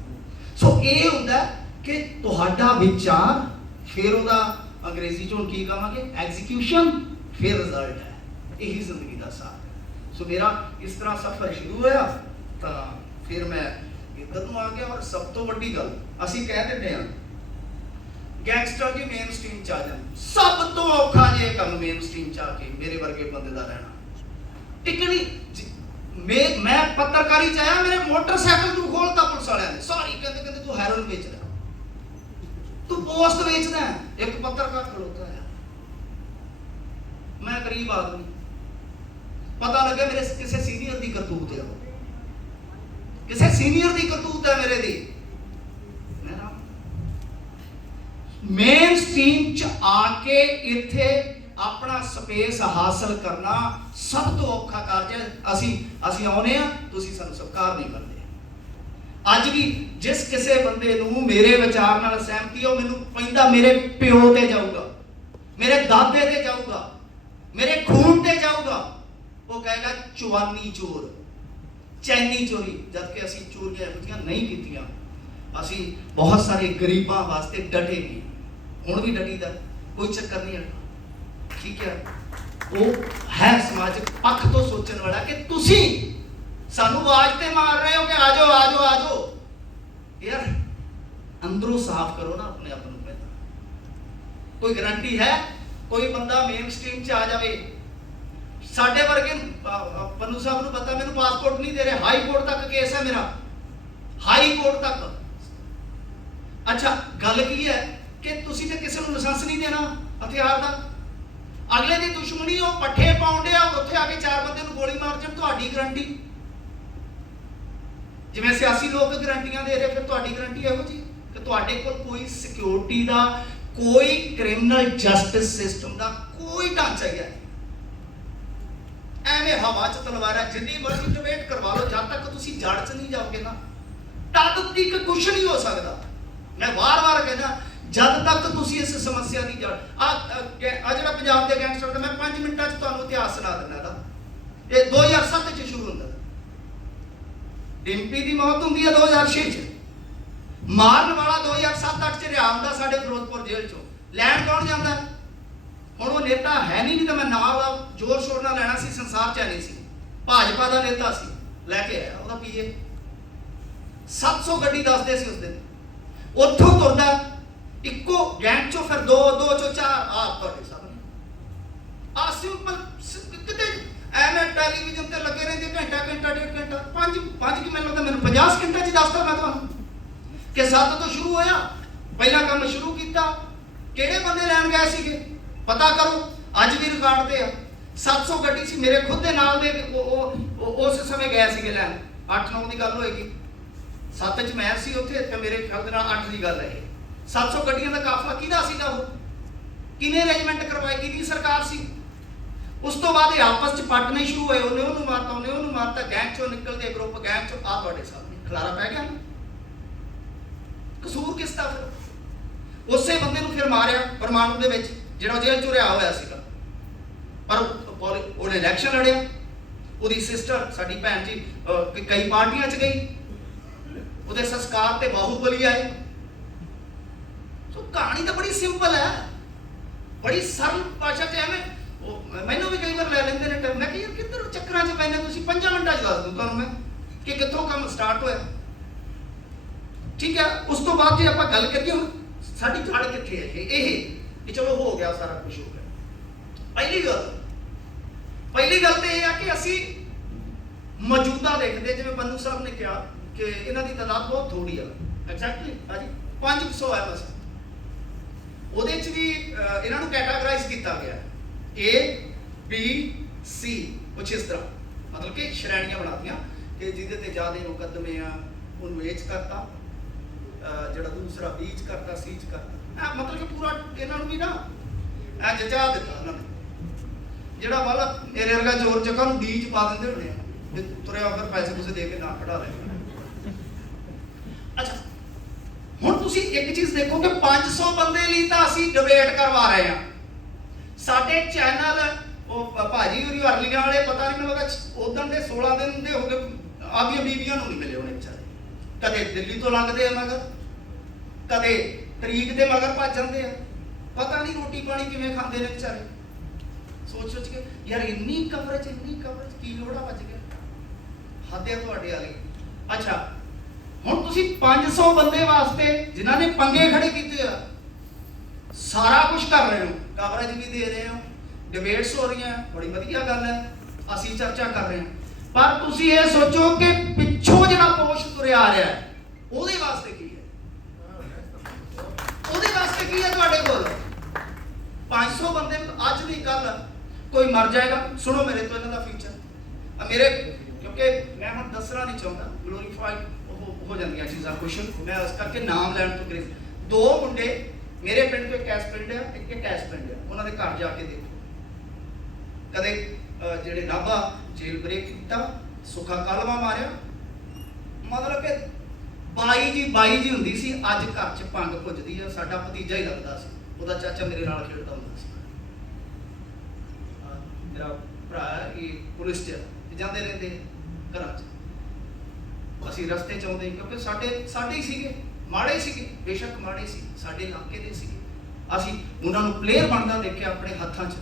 सो ये हुंदा कि तुहाडा विचार, फिर उहदा अंग्रेजी च हुण की कहांगे एग्जीक्यूशन, फिर रिजल्ट है। यही जिंदगी का साथ है। सो मेरा इस तरह सफर शुरू होया, तो फिर मैं इधर नूं आ गया। और सब तो वड्डी गल असीं कह दिंदे हां गैंगस्टर जी मेन स्ट्रीम च आ जाण, सब तो औखा जे काम मेन स्ट्रीम च आके मेरे वर्गे बंदे दा रहना टिकनी। मैं पत्रकारी च आया, मेरे मोटरसाइकिल तू खोलता पुलिस वालियां ने, सारी कहंदे तू हेरोइन बेचदा, तू पोस्ट बेचदा। एक पत्रकार खलोता है, मैं गरीब आदमी, पता लगे मेरे किसी सीनियर दी करतूत है, किसी सीनियर दी करतूत है मेरे दी। मेन स्ट्रीम च आके इत्थे अपना स्पेस हासिल करना सब तो औखा कार्य है। असी आउने आ, तुसी सानू स्वीकार नहीं करते। अज भी जिस किसी बंदे नूं मेरे विचार नाल सहमति है, मैनूं पैंदा मेरे प्यो ते जाऊगा, मेरे दादे ते जाऊगा, मेरे खून ते जाऊगा, वो कहेगा चुवानी चोर, चैनी चोरी, जबकि असी चोरियां इहो नहीं कीतियां। असी बहुत सारे गरीबां वास्ते डटे नहीं, हुण भी डटीदा, कोई चक्कर नहीं है, ठीक है। वो है समाजिक पक्ष तो सोचने वाला कि तुसी सानू आवाज ते मार रहे हो कि आ जाओ आ जाओ आ जाओ, यार अंदरों साफ करो ना अपने आप को। पहला कोई गारंटी है कोई बंदा मेन स्ट्रीम च आ जाए? साडे वर्गे पन्नू साहब नूं पता, मैनूं पासपोर्ट नहीं दे रहे, हाई कोर्ट तक केस है मेरा, हाई कोर्ट तक। अच्छा गल की है कि तुसी ते किसी नूं लाइसेंस नहीं देना हथियार दा, अगले दी दुश्मनी हो पट्ठे पाउंडे आ, उत्थे आके 4 बंदे नूं गोली मार जाण, तुहाडी गारंटी? जिवें सियासी लोग गारंटियां दे रहे, फिर तुहाडी गारंटी इहो जी कि तुहाडे कोल कोई सिक्योरिटी दा, कोई क्रिमिनल जस्टिस सिस्टम दा कोई ढांचा ही है। एवें हवा च तलवार है, जिन्नी मर्जी डिबेट करवा लो, जब तक तुसी जड़ च नहीं जाओगे ना तद तक कुछ नहीं हो सकता। मैं बार-बार कहना, जब तक तुसी इस समस्या की जड़ जिहड़ा पंजाब के गैंगस्टर का, मैं 5 मिनटां च तुहानूं इतिहास सुना दिंदा दा। ये 2007 च शुरू होंदा, डिंपी की मौत होंदी है 2006 च, मारन वाला 2007-8 च रिहा हुंदा साडे फिरोजपुर जेल चों। लैण कौन जांदा? हुण वो नेता है नहीं, तो मैं नाम जोर शोर नाल लैणा सी, संसार चैनी सी, भाजपा का नेता सी, लैके आया ਉਹਦਾ पीए 700 ਗੱਡੀ ਦੱਸਦੇ ਸੀ उस दिन। ਉੱਥੋਂ ਤੁਰਦਾ ਇੱਕੋ ਗੈਂਗ ਚੋਂ ਫਿਰ ਦੋ ਚੋਂ ਚਾਰ ਤੁਹਾਡੇ ਸਾਹਮਣੇ ਸਿੰਪਲ ਕਿਤੇ ਐਵੇਂ ਟੈਲੀਵਿਜ਼ਨ ਤੇ ਲੱਗੇ ਰਹਿੰਦੇ ਘੰਟਾ ਡੇਢ ਘੰਟਾ ਪੰਜ ਕਿ ਮੈਨੂੰ ਲੱਗਦਾ ਮੈਨੂੰ 50 ਸਕਿੰਟਾਂ 'ਚ ਦੱਸਦਾ ਮੈਂ ਤੁਹਾਨੂੰ ਕਿ 7 ਤੋਂ ਸ਼ੁਰੂ ਹੋਇਆ, ਪਹਿਲਾ ਕੰਮ ਸ਼ੁਰੂ ਕੀਤਾ, ਕਿਹੜੇ ਬੰਦੇ ਲੈਣ ਗਏ ਸੀਗੇ ਪਤਾ ਕਰੋ, ਅੱਜ ਵੀ ਰਿਕਾਰਡ ਤੇ ਆ। 700 ਗੱਡੀ ਸੀ ਮੇਰੇ ਖੁਦ ਦੇ ਨਾਲ ਦੇ, ਉਸ ਸਮੇਂ ਗਏ ਸੀਗੇ ਲੈਣ, 8-9 ਦੀ ਗੱਲ ਹੋਏਗੀ, 7 'ਚ ਮੈਂ ਸੀ ਉੱਥੇ ਤੇ ਮੇਰੇ ਖਿਆਲ ਦੇ ਨਾਲ 8 ਦੀ ਗੱਲ ਹੈ। 700 ਗੱਡੀਆਂ ਦਾ ਕਾਫਲਾ ਕਿਹਦਾ ਸੀਗਾ, ਉਹ ਕਿਹਨੇ ਅਰੇਂਜਮੈਂਟ ਕਰਵਾਈ, ਕਿਹਦੀ ਸਰਕਾਰ ਸੀ। ਉਸ ਤੋਂ ਬਾਅਦ ਇਹ ਆਪਸ 'ਚ ਪੱਟਣੇ ਸ਼ੁਰੂ ਹੋਏ, ਉਹਨੇ ਉਹਨੂੰ ਮਾਰਤਾ, ਗੈਂਗ 'ਚੋਂ ਨਿਕਲਦੇ ਗਰੁੱਪ, ਗੈਂਗ 'ਚੋਂ ਤੁਹਾਡੇ ਸਾਹਮਣੇ ਖਲਾਰਾ ਪੈ ਗਿਆ ਨਾ। ਕਸੂਰ ਕਿਸ ਦਾ ਫਿਰ? ਉਸੇ ਬੰਦੇ ਨੂੰ ਫਿਰ ਮਾਰਿਆ ਪਰਮਾਣੂ ਦੇ ਵਿੱਚ, ਜਿਹੜਾ ਜੇਲ੍ਹ 'ਚੋਂ ਰਿਹਾ ਹੋਇਆ ਸੀਗਾ, ਪਰ ਉਹਨੇ ਇਲੈਕਸ਼ਨ ਲੜਿਆ। ਉਹਦੀ ਸਿਸਟਰ ਸਾਡੀ ਭੈਣ ਜੀ ਕਈ ਪਾਰਟੀਆਂ 'ਚ ਗਈ, ਉਹਦੇ ਸੰਸਕਾਰ ਤੇ ਬਾਹੂਬਲੀ ਆਏ। ਸੋ ਕਹਾਣੀ ਤਾਂ ਬੜੀ ਸਿੰਪਲ ਹੈ, ਬੜੀ ਸਰਲ ਭਾਸ਼ਾ 'ਚ। ਐਵੇਂ ਮੈਨੂੰ ਵੀ ਕਈ ਵਾਰ ਲੈ ਲੈਂਦੇ ਨੇ ਟਾਈਮ, ਮੈਂ ਕਿ ਯਾਰ ਕਿੱਧਰ ਚੱਕਰਾਂ 'ਚ ਪੈਂਦੇ ਤੁਸੀਂ, 5 ਮਿੰਟਾਂ 'ਚ ਦੱਸ ਦੂੰ ਤੁਹਾਨੂੰ ਮੈਂ ਕਿ ਕਿੱਥੋਂ ਕੰਮ ਸਟਾਰਟ ਹੋਇਆ। ਠੀਕ ਹੈ, ਉਸ ਤੋਂ ਬਾਅਦ ਜੇ ਆਪਾਂ ਗੱਲ ਕਰੀਏ ਹੁਣ ਸਾਡੀ ਜੜ ਕਿੱਥੇ ਹੈ, ਇਹ ਚਲੋ ਹੋ ਗਿਆ, ਸਾਰਾ ਕੁਝ ਹੋ ਗਿਆ। ਪਹਿਲੀ ਗੱਲ ਤੇ ਇਹ ਆ ਕਿ ਅਸੀਂ ਮੌਜੂਦਾ ਦੇਖਦੇ, ਜਿਵੇਂ ਬੰਨੂ ਸਾਹਿਬ ਨੇ ਕਿਹਾ ਕਿ ਇਹਨਾਂ ਦੀ ਤਾਦਾਦ ਬਹੁਤ ਥੋੜੀ ਆ, ਐਗਜ਼ੈਕਟਲੀ ਹਾਂਜੀ 500 ਹੈ ਬਸ। ਉਹਦੇ 'ਚ ਵੀ ਇਹਨਾਂ ਨੂੰ ਕੈਟਾਗਰਾਈਜ਼ ਕੀਤਾ ਗਿਆ A B C, ਕੁਛ ਇਸ ਤਰ੍ਹਾਂ, ਮਤਲਬ ਕਿ ਸ਼੍ਰੇਣੀਆਂ ਬਣਾਤੀਆਂ ਕਿ ਜਿਹਦੇ ਤੇ ਜ਼ਿਆਦਾ ਮੁਕੱਦਮੇ ਆ ਉਹਨੂੰ A 'ਚ ਕਰਤਾ, ਜਿਹੜਾ ਦੂਸਰਾ B 'ਚ ਕਰਤਾ, C 'ਚ ਕਰਤਾ, ਮਤਲਬ ਕਿ ਪੂਰਾ ਇਹਨਾਂ ਨੂੰ ਵੀ ਨਾ ਜਜਾ ਦਿੱਤਾ ਉਹਨਾਂ ਨੇ। ਜਿਹੜਾ ਵਾਲਾ ਮੇਰੇ ਵਰਗਾ ਜ਼ੋਰ ਚੱਕਾ ਨੂੰ D 'ਚ ਪਾ ਦਿੰਦੇ ਹੁੰਦੇ ਆ, ਤੁਰਿਆ ਫਿਰ ਪੈਸੇ ਪੂਸੇ ਦੇ ਕੇ ਨਾ ਕਢਾ ਲੈ। ਅੱਛਾ, ਹੁਣ ਤੁਸੀਂ ਇੱਕ ਚੀਜ਼ ਦੇਖੋ ਕਿ 500 ਬੰਦੇ ਲਈ ਤਾਂ ਅਸੀਂ ਡਿਬੇਟ ਕਰਵਾ ਰਹੇ ਹਾਂ। ਸਾਡੇ ਚੈਨਲ ਉਹ ਭਾਜੀ ਹੋਰੀ ਅਰਲੀਆਂ ਵਾਲੇ, ਪਤਾ ਨਹੀਂ ਮੈਨੂੰ ਲੱਗਾ ਉਦੋਂ ਦੇ 16 ਦਿਨ ਦੇ ਹੋ ਗਏ, ਆਪਦੀਆਂ ਬੀਬੀਆਂ ਨੂੰ ਨਹੀਂ ਮਿਲੇ ਹੋਣੇ ਵਿਚਾਰੇ। ਕਦੇ ਦਿੱਲੀ ਤੋਂ ਲੰਘਦੇ ਆ ਮਗਰ, ਕਦੇ ਤਰੀਕ ਦੇ ਮਗਰ ਭੱਜ ਜਾਂਦੇ ਆ, ਪਤਾ ਨਹੀਂ ਰੋਟੀ ਪਾਣੀ ਕਿਵੇਂ ਖਾਂਦੇ ਨੇ ਵਿਚਾਰੇ। ਸੋਚ ਕੇ ਯਾਰ ਇੰਨੀ ਕਵਰੇਜ ਕੀ ਲੋੜਾ ਵੱਜ ਗਿਆ, ਹੱਦ ਹੈ ਤੁਹਾਡੇ ਵਾਲੀ। ਅੱਛਾ, ਹੁਣ ਤੁਸੀਂ 500 ਬੰਦੇ ਵਾਸਤੇ ਜਿਨ੍ਹਾਂ ਨੇ ਪੰਗੇ ਖੜੇ ਕੀਤੇ ਆ, ਸਾਰਾ ਕੁਝ ਕਰ ਰਹੇ ਹੋ, ਕਵਰੇਜ ਵੀ ਦੇ ਰਹੇ ਹੋ, ਡਿਬੇਟਸ ਹੋ ਰਹੀਆਂ, ਬੜੀ ਵਧੀਆ ਗੱਲ ਹੈ, ਅਸੀਂ ਚਰਚਾ ਕਰ ਰਹੇ ਹਾਂ, ਪਰ ਤੁਸੀਂ ਇਹ ਸੋਚੋ ਕਿ ਪਿੱਛੋਂ ਜਿਹੜਾ ਪੋਸ਼ ਤੁਰਿਆ ਆ ਰਿਹਾ ਹੈ, ਉਹਦੇ ਵਾਸਤੇ ਕੀ ਹੈ, ਉਹਦੇ ਵਾਸਤੇ ਕੀ ਹੈ ਤੁਹਾਡੇ ਕੋਲ। 500 ਬੰਦੇ ਅੱਜ ਦੀ ਕੱਲ ਕੋਈ ਮਰ ਜਾਏਗਾ, ਸੁਣੋ ਮੇਰੇ ਤੋਂ ਇਹਨਾਂ ਦਾ ਫਿਊਚਰ ਮੇਰੇ, ਕਿਉਂਕਿ ਮੈਂ ਹੁਣ ਦੱਸਣਾ ਨਹੀਂ ਚਾਹੁੰਦਾ, ਗਲੋਰੀਫਾਈਡ ਹੋ ਜਾਂਦੀਆਂ ਚੀਜ਼ਾਂ ਕੁਛ, ਮੈਂ ਇਸ ਕਰਕੇ ਨਾਮ ਲੈਣ ਤੋਂ ਗਰੇਜ਼। 2 ਮੁੰਡੇ ਮੇਰੇ ਪਿੰਡ ਤੋਂ, ਇੱਕ ਐਸ ਪਿੰਡ ਆ, ਇੱਕ ਐਸ ਪਿੰਡ ਆ, ਉਹਨਾਂ ਦੇ ਘਰ ਜਾ ਕੇ ਦੇਖੋ। ਕਦੇ ਜਿਹੜੇ ਨਾਭਾ ਜੇਲ੍ਹ ਬ੍ਰੇਕ ਕੀਤਾ, ਸੁੱਖਾ ਕਾਲਵਾ ਮਾਰਿਆ, ਮਤਲਬ ਕਿ 22 ਜੀ ਹੁੰਦੀ ਸੀ, ਅੱਜ ਘਰ 'ਚ ਭੰਗ ਭੁੱਜਦੀ ਆ। ਸਾਡਾ ਭਤੀਜਾ ਹੀ ਲੱਗਦਾ ਸੀ, ਉਹਦਾ ਚਾਚਾ ਮੇਰੇ ਨਾਲ ਖੇਡਦਾ ਹੁੰਦਾ ਸੀ, ਮੇਰਾ ਭਰਾ ਇਹ ਪੁਲਿਸ 'ਚ ਜਾਂਦੇ ਰਹਿੰਦੇ ਘਰਾਂ 'ਚ। ਅਸੀਂ ਰਸਤੇ 'ਚ ਆਉਂਦੇ, ਕਿਉਂਕਿ ਸਾਡੇ ਹੀ ਸੀਗੇ, ਮਾੜੇ ਸੀਗੇ, ਬੇਸ਼ੱਕ ਮਾੜੇ ਸੀ, ਸਾਡੇ ਇਲਾਕੇ ਦੇ ਸੀਗੇ, ਅਸੀਂ ਉਹਨਾਂ ਨੂੰ ਪਲੇਅਰ ਬਣਦਾ ਦੇਖਿਆ ਆਪਣੇ ਹੱਥਾਂ 'ਚ,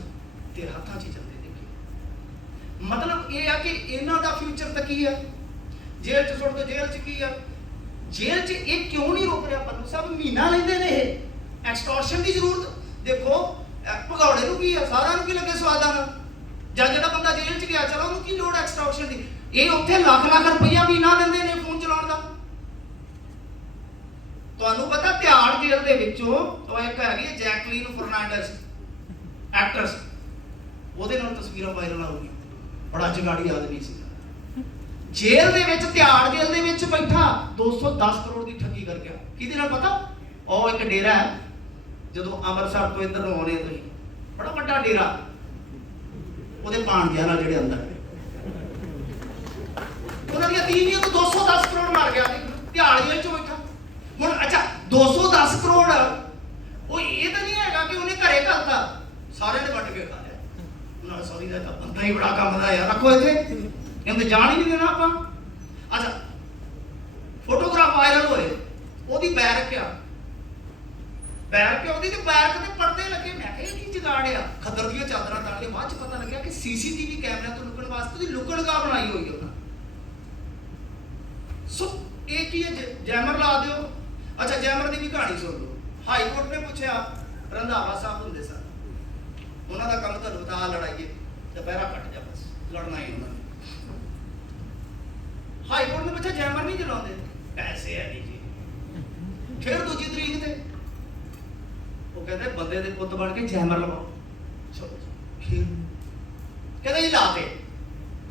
ਤੇ ਹੱਥਾਂ 'ਚ ਜਾਂਦੇ ਦੇਖੇ। ਮਤਲਬ ਇਹ ਆ ਕਿ ਇਹਨਾਂ ਦਾ ਫਿਊਚਰ ਤਾਂ ਕੀ ਆ, ਜੇਲ੍ਹ 'ਚ ਸੁੱਟ ਦੋ, ਜੇਲ੍ਹ 'ਚ ਕੀ ਆ, ਜੇਲ੍ਹ 'ਚ ਇਹ ਕਿਉਂ ਨਹੀਂ ਰੁਕ ਰਿਹਾ ਪੰਨੂ ਸਾਹਿਬ, ਮਹੀਨਾ ਲੈਂਦੇ ਨੇ ਇਹ, ਐਕਸਟੋਰਸ਼ਨ ਦੀ ਜ਼ਰੂਰਤ ਦੇਖੋ, ਭਗੌੜੇ ਨੂੰ ਕੀ ਆ, ਸਾਰਿਆਂ ਨੂੰ ਕੀ ਲੱਗੇ ਸਵਾਦਾਂ ਨਾਲ, ਜਾਂ ਜਿਹੜਾ ਬੰਦਾ ਜੇਲ੍ਹ 'ਚ ਗਿਆ ਚਲੋ ਉਹਨੂੰ ਕੀ ਲੋੜ ਐਕਸਟੋਰਸ਼ਨ ਦੀ, ਇਹ ਉੱਥੇ ਲੱਖ ਰੁਪਈਆ ਮਹੀਨਾ ਦਿੰਦੇ ਨੇ ਫੋਨ ਚਲਾਉਣ ਦਾ। ਤੁਹਾਨੂੰ ਪਤਾ ਤਿਹਾੜ ਜੇਲ੍ਹ ਦੇ ਵਿੱਚੋਂ ਉਹ ਇੱਕ ਹੈਗੀ ਹੈ ਜੈਕਲੀਨ ਫਰਨਾਂਡਸ, ਐਕਟਰਸ, ਉਹਦੇ ਨਾਲ ਤਸਵੀਰਾਂ ਵਾਇਰਲ ਹੋ ਗਈਆਂ, ਬੜਾ ਜਗਾੜੀ ਆਦਮੀ ਸੀ, ਜੇਲ੍ਹ ਦੇ ਵਿੱਚ, ਤਿਹਾੜ ਜੇਲ੍ਹ ਦੇ ਵਿੱਚ ਬੈਠਾ 210 ਕਰੋੜ ਦੀ ਠੱਗੀ ਕਰ ਗਿਆ। ਕਿਹਦੇ ਨਾਲ ਪਤਾ, ਉਹ ਇੱਕ ਡੇਰਾ ਹੈ, ਜਦੋਂ ਅੰਮ੍ਰਿਤਸਰ ਤੋਂ ਇੱਧਰ ਨੂੰ ਆਉਣੇ ਤੁਸੀਂ, ਬੜਾ ਵੱਡਾ ਡੇਰਾ, ਉਹਦੇ ਭਾਣਜਿਆਂ ਨਾਲ ਜਿਹੜੇ ਅੰਦਰ, ਉਹਨਾਂ ਦੀਆਂ ਤੀਵੀਆਂ ਤੋਂ 210 ਕਰੋੜ ਮਾਰ ਗਿਆ ਤਿਹਾੜ ਜੇਲ੍ਹ 'ਚੋਂ ਬੈਠਾ। ਹੁਣ ਅੱਛਾ 210 ਕਰੋੜ, ਉਹ ਇਹ ਤਾਂ ਨਹੀਂ ਹੈਗਾ ਕਿ ਉਹਨੇ ਘਰੇ ਘਲਤਾ, ਸਾਰਿਆਂ ਨੇ ਵੱਟ ਕੇ ਖਾ ਲਿਆ, ਉਹਨਾਂ ਦਾ ਸੌਰੀ ਦਾ ਤਾਂ ਬੰਦਾ ਹੀ ਬੜਾ ਕੰਮ ਦਾ ਯਾਰ, ਰੱਖੋ ਇੱਥੇ, ਇਹਨੂੰ ਜਾਣ ਹੀ ਨਹੀਂ ਦੇਣਾ ਆਪਾਂ। ਅੱਛਾ, ਫੋਟੋਗ੍ਰਾਫ ਵਾਇਰਲ ਹੋਏ, ਉਹਦੀ ਬੈਰਕ ਆ, ਉਹਦੀ ਤੇ ਬੈਰਕ ਤੇ ਪਰਦੇ ਲੱਗੇ। ਮੈਂ ਕਿਹਾ ਇਹ ਕੀ ਜਗਾੜ ਆ, ਖੱਦਰ ਦੀਆਂ ਚਾਦਰਾਂ ਤਾਣ ਕੇ, ਬਾਅਦ 'ਚ ਪਤਾ ਲੱਗਿਆ ਕਿ ਸੀਸੀਟੀਵੀ ਕੈਮਰਿਆਂ ਤੋਂ ਲੁਕਣ ਵਾਸਤੇ ਉਹਦੀ ਲੁਕਣਗਾ ਬਣਾਈ ਹੋਈ ਉਹਨਾਂ। ਸੋ ਇਹ ਕੀ ਹੈ, ਜੈਮਰ ਲਾ ਦਿਓ। ਅੱਛਾ, जैमर की भी कहानी सुन लो। हाई कोर्ट ने पूछा, रंधावा साहब होंगे सर, उन्होंने काम तुहानूं पता आ लड़ाइए दोपहरा कट जा, बस लड़ना ही उन्होंने। हाई कोर्ट ने पूछा जैमर नहीं चलाते, पैसे है नहीं जी। फिर दूजी तरीक से वो कहते बंदे दे पुत बन के जैमर लवाओ, चलो फिर कहते जी लाते,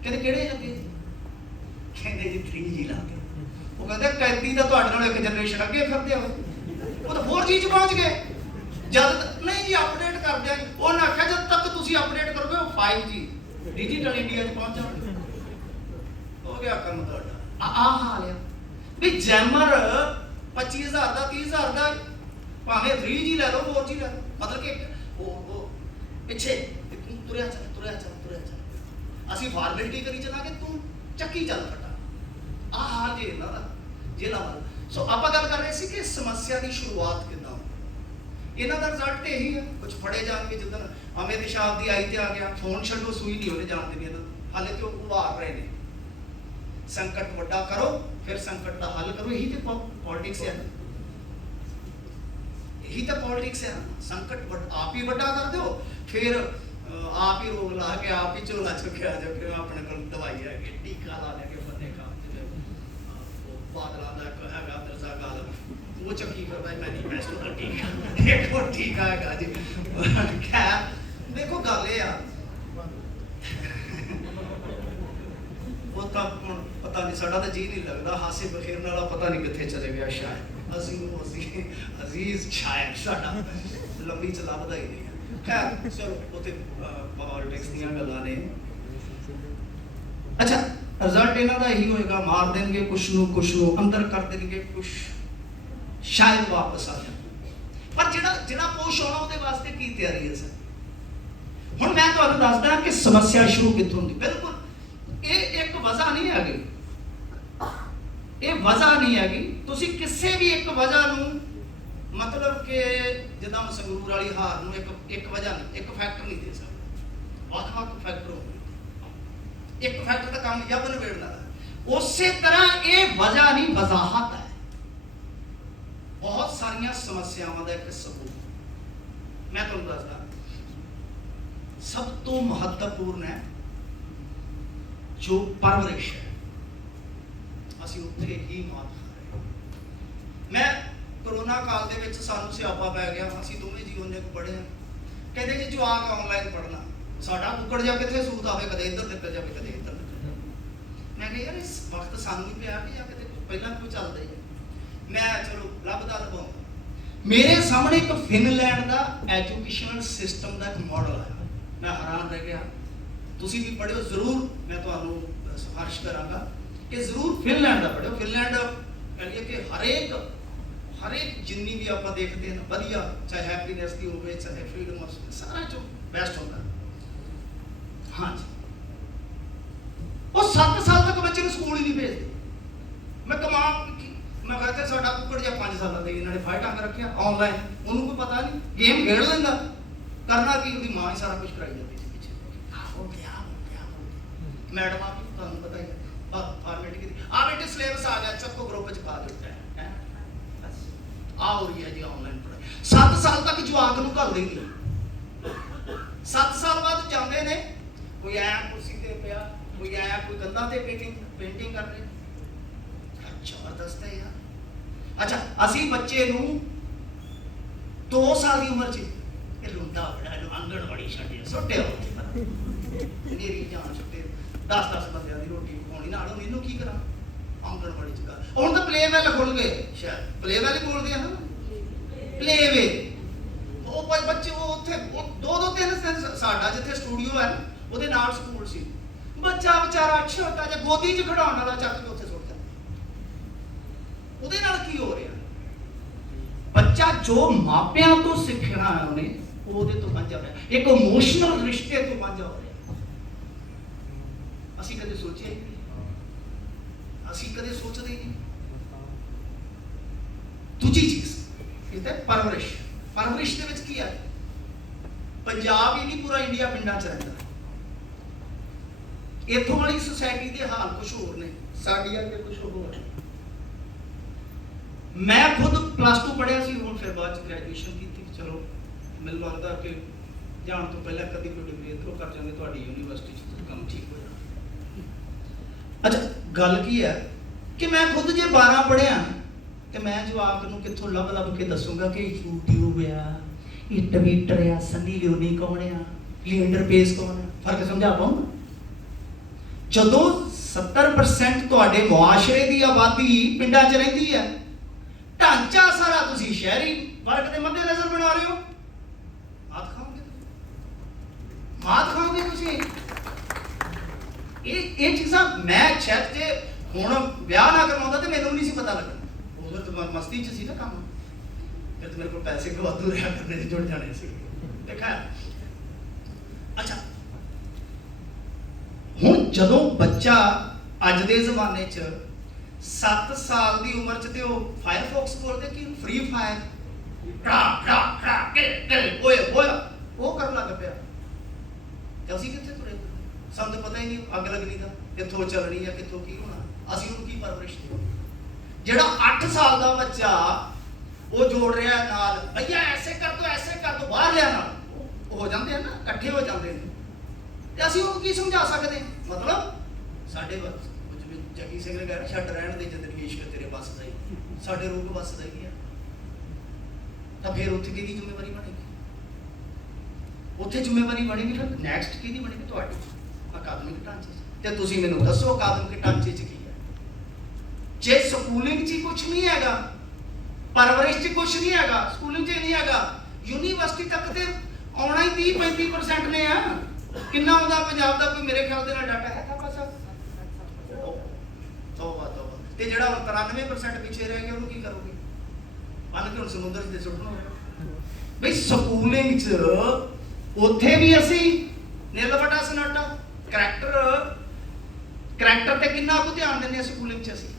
कहते किहड़े लगे, कहते जी 3G लाते। वो कहते कैदी तो तुहाडे नालों एक जनरेशन अगे फिरदे हो, वो तो 4G च पहुंच गए। जब नहीं जी अपडेट कर दिया, उन्हें आख्या जब तक तुसी अपडेट करोगे वो 5G डिजिटल इंडिया च पहुंच जाओगे। हो गया काम तुहाडा। आ हाल है भी जैमर 25,000 का 30,000 का, भावें 3G लै लो 4G लै लो, मतलब कि वो पिछे तुरया चल तुरया चल तुरया चल, असीं फॉर्मेलिटी करी चलांगे, तू चक्की चल फटा। आ हाल जे इन्हां दा जेला वाला। सो आपां गल कर रहे सी कि समस्या की शुरुआत किदां, इन्हां दा रिजल्ट ते यही है। कुछ फड़े जाएंगे, जिद्दन अमित शाह दी आई ते आ गया, फोन छड्डो सूई नहीं उन्हें जान देनी, हाले तो उभार रहे ने। संकट वड्डा करो फिर संकट का हल करो, यही तो पॉलिटिक्स है, यही तो पॉलिटिक्स है। संकट आप ही वड्डा कर दो, फिर आप ही रोग ला के आप ही झोला चुके आ जाओ कि अपने को दवाई है टीका ला लेंगे बंदे का। बादलों का हैगा दरसा गाल, वो चक्की करता है, मैं नहीं पैसों का टीका, एक और टीका है जी। खैर देखो गल ये आ, वो तो पता नहीं, साडा तो जी नहीं लगता, हासे बखेरने वाला पता नहीं कितने चले गया, शायद अजीज शायद साडा लंबी चला बधा ही नहीं है। खैर चलो उत्ते पॉलिटिक्स दी गल्लां ने। अच्छा रिजल्ट इन्हां दा यही होएगा, मार देंगे कुछ नूं अंदर कर देंगे कुछ, शायद वापस आ जाए। पर जिहड़ा पुश होना उहदे वास्ते की तैयारी है सर। हुण मैं तुहानूं दसदा कि समस्या शुरू कित्थों हुंदी। बिल्कुल ये एक वजह नहीं हैगी, ये वजह नहीं हैगी। तुसी किसी भी एक वजह नूं मतलब कि जिद्दां संगरूर वाली हार नूं एक वजह नहीं, एक फैक्टर नहीं दे सकते, वख-वख फैक्टर होंदे, एक फैक्टर का काम जब नवेड़ना है। उसी तरह ये वजह नहीं, वजाहत है। बहुत सारिया समस्यावां दा एक सबूत मैं तुहानूं दसदा, सब तो महत्वपूर्ण है जो परवरिश है, असीं उत्थे ही मात खा रहे। मैं कोरोना काल दे विच सानूं सियापा पै गया, असीं दोवें जी उन्ने पढ़े, कहते जी जवाक ऑनलाइन पढ़ना, साडा कुकड़ जा किथे सूत आवे, कदे इधर निकल जाए कदे इधर निकल जाए। मैं कहा यार इस वक्त सानूं भी पिया कि या किते पहला कोई चलदा ही है। मैं चलो लभदा लभाउंदा, मेरे सामने एक फिनलैंड का एजुकेशनल सिस्टम का एक मॉडल आया, मैं हैरान रह गया। तुसी भी पढ़ियो जरूर, मैं तुहानूं सिफारिश करांगा कि जरूर फिनलैंड का पढ़ियो। फिनलैंड कहिए कि हर एक जिन्नी भी आप देखते हैं वधिया, चाहे हैप्पीनेस की होवे, चाहे फ्रीडम ऑफ स्पीच, सारा जो बेस्ट होता है। हाँ जी, वो 7 साल तक बच्चे को स्कूल ही नहीं भेजते। मैं कमाल की, मैं कहते साडा कुकड़ जा 5 साल का इन्होंने फाइट आकर रखा ऑनलाइन, उन्होंने कोई पता नहीं, गेम खेड लेंदा, करना की उसकी मां ही सारा कुछ कराई जाती थी पीछे। हो गया मैडम आप तुहानूं पता ही है, फॉर्मेलिटी की आ बेटे सिलेबस आ गया, चक्को ग्रुप च पा दिता है, आ हो रही है जी ऑनलाइन पढ़ाई। 7 साल तक जवाक नूं घल नहीं, 7 साल बाद जाते ने, कोई आया कुर्सी ते पिया, कोई आया कोई कंधां ते पेंटिंग कर रहे, जबरदस्त है यार। अच्छा असीं बच्चे नूं 2 साल की उम्र च लुंडा बड़ा आंगणवाड़ी छड्डिया सुट्टिया, मेरी जान छुट्टे 10 बंदियां दी रोटी पकाउणी, नाल मैनूं की करा आंगणवाड़ी च कर। हुण तां प्ले वैल खुल गए, शायद प्ले वैल ही बोलदे हैं ना, प्ले वे वो बच्चे वो उत्थे 2-3 साडा जिथे स्टूडियो है ਉਹਦੇ ਨਾਲ ਸਕੂਲ ਸੀ, ਬੱਚਾ ਵਿਚਾਰਾ ਛੋਟਾ ਜਿਹਾ ਗੋਦੀ 'ਚ ਖਿਡਾਉਣ ਵਾਲਾ ਚੱਕ ਕੇ ਉੱਥੇ ਸੁੱਟ ਦਿੰਦਾ। ਉਹਦੇ ਨਾਲ ਕੀ ਹੋ ਰਿਹਾ, ਬੱਚਾ ਜੋ ਮਾਪਿਆਂ ਤੋਂ ਸਿੱਖਣਾ ਹੈ ਉਹਨੇ ਉਹਦੇ ਤੋਂ ਵਾਂਝਾ ਹੋ ਰਿਹਾ, ਇੱਕ ਇਮੋਸ਼ਨਲ ਰਿਸ਼ਤੇ ਤੋਂ ਵਾਂਝਾ ਹੋ ਰਿਹਾ। ਅਸੀਂ ਕਦੇ ਸੋਚਿਆ ਹੀ ਨਹੀਂ, ਅਸੀਂ ਕਦੇ ਸੋਚਦੇ ਹੀ ਨਹੀਂ। ਦੂਜੀ ਚੀਜ਼ ਇਹ ਤਾਂ ਪਰਵਰਿਸ਼ ਦੇ ਵਿੱਚ ਕੀ ਹੈ, ਪੰਜਾਬ ਹੀ ਨਹੀਂ ਪੂਰਾ ਇੰਡੀਆ ਪਿੰਡਾਂ 'ਚ ਰਹਿੰਦਾ। इत्थों वाली सोसाइटी के हाल कुछ होर ने, साडी अगे कुछ होर है। मैं खुद +2 पढ़िया सी, हुण फिर बाद ग्रैजुएशन की। चलो मैनूं लगदा कि जाण तो पहले कभी कोई डिग्री इधरों कर जांदे तुहाडी यूनीवर्सिटी च काम ठीक हो जाना। अच्छा गल की है कि मैं खुद जे 12 पढ़िया तो मैं जवाक नूं कित्थों लभ के दसूंगा कि यूट्यूब आ, ये ट्विटर आ, सनी लियोनी कौन आ, लिएंडर पेस कौन है, फर्क समझा पाऊंगा? जदों 70% तुहाडे मुआशरे की आबादी पिंडां च रहिंदी है, ढांचा सारा तुसीं शहरी वर्ग के मद्देनज़र बना रहे हो। मात खाओगे तुसीं। ये चीज़ां मैं शायद जे हुण ब्याह ना करवाउंदा ते मैनूं नहीं सी पता लगना। उधर तो मस्ती च सी ना काम, फिर तो मेरे को पैसे वाधू रहा करने से जुड़ जाने सी। देखा अच्छा हुण जदों बच्चा अज दे ज़माने च 7 साल की उम्र च ते वो फायरफॉक्स बोलते कि फ्री फायर वो कर लग पिया, असीं कित्थे तुरे? सानूं पता ही नहीं अग लगनी का कित्थों चलनी है, कित्थों की होना, असीं उहनूं की परवरिश देनी। जिहड़ा 8 साल का बच्चा वो जोड़ रहा है नाल, भैया ऐसे कर दो बाहर लिया नाल, हो जाते हैं ना, इकट्ठे हो जाते हैं, ते असीं उहनूं की समझा सकते हैं? मतलब साडे जगी सिंह ने कहा छड्ड रहण दे जिंदगी इश्क तेरे बस दा ही, साडे रूप बस दा ही है, तो फिर उत्थे किहदी जिम्मेवारी बनेगी? उत्थे जिम्मेवारी बनेगी फिर नैक्सट किहदी बनेगी? तुहाडी अकादमिक ढांचे ते तुसीं मैनूं दसो अकादमिक ढांचे च की है? जे स्कूलिंग च कुछ नहीं हैगा, परवरिश च कुछ नहीं हैगा, स्कूलिंग च नहीं हैगा, यूनीवर्सिटी तक ते आउणा ही 30-35% ने आ। किन्ना आउंदा पंजाब दा? कोई मेरे ख्याल दे नाल डाटा है था बस तौबा तौबा। ते जिहड़ा 93% पिछे रह गया उहनूं की करोगे? मन के हुण समुंदर च सुੱਟਣਾ बई स्कूलिंग च उत्थे भी असी निर्लवटा सनाटा करैक्टर ते किन्ना कुछ ध्यान देने स्कूलिंग च असी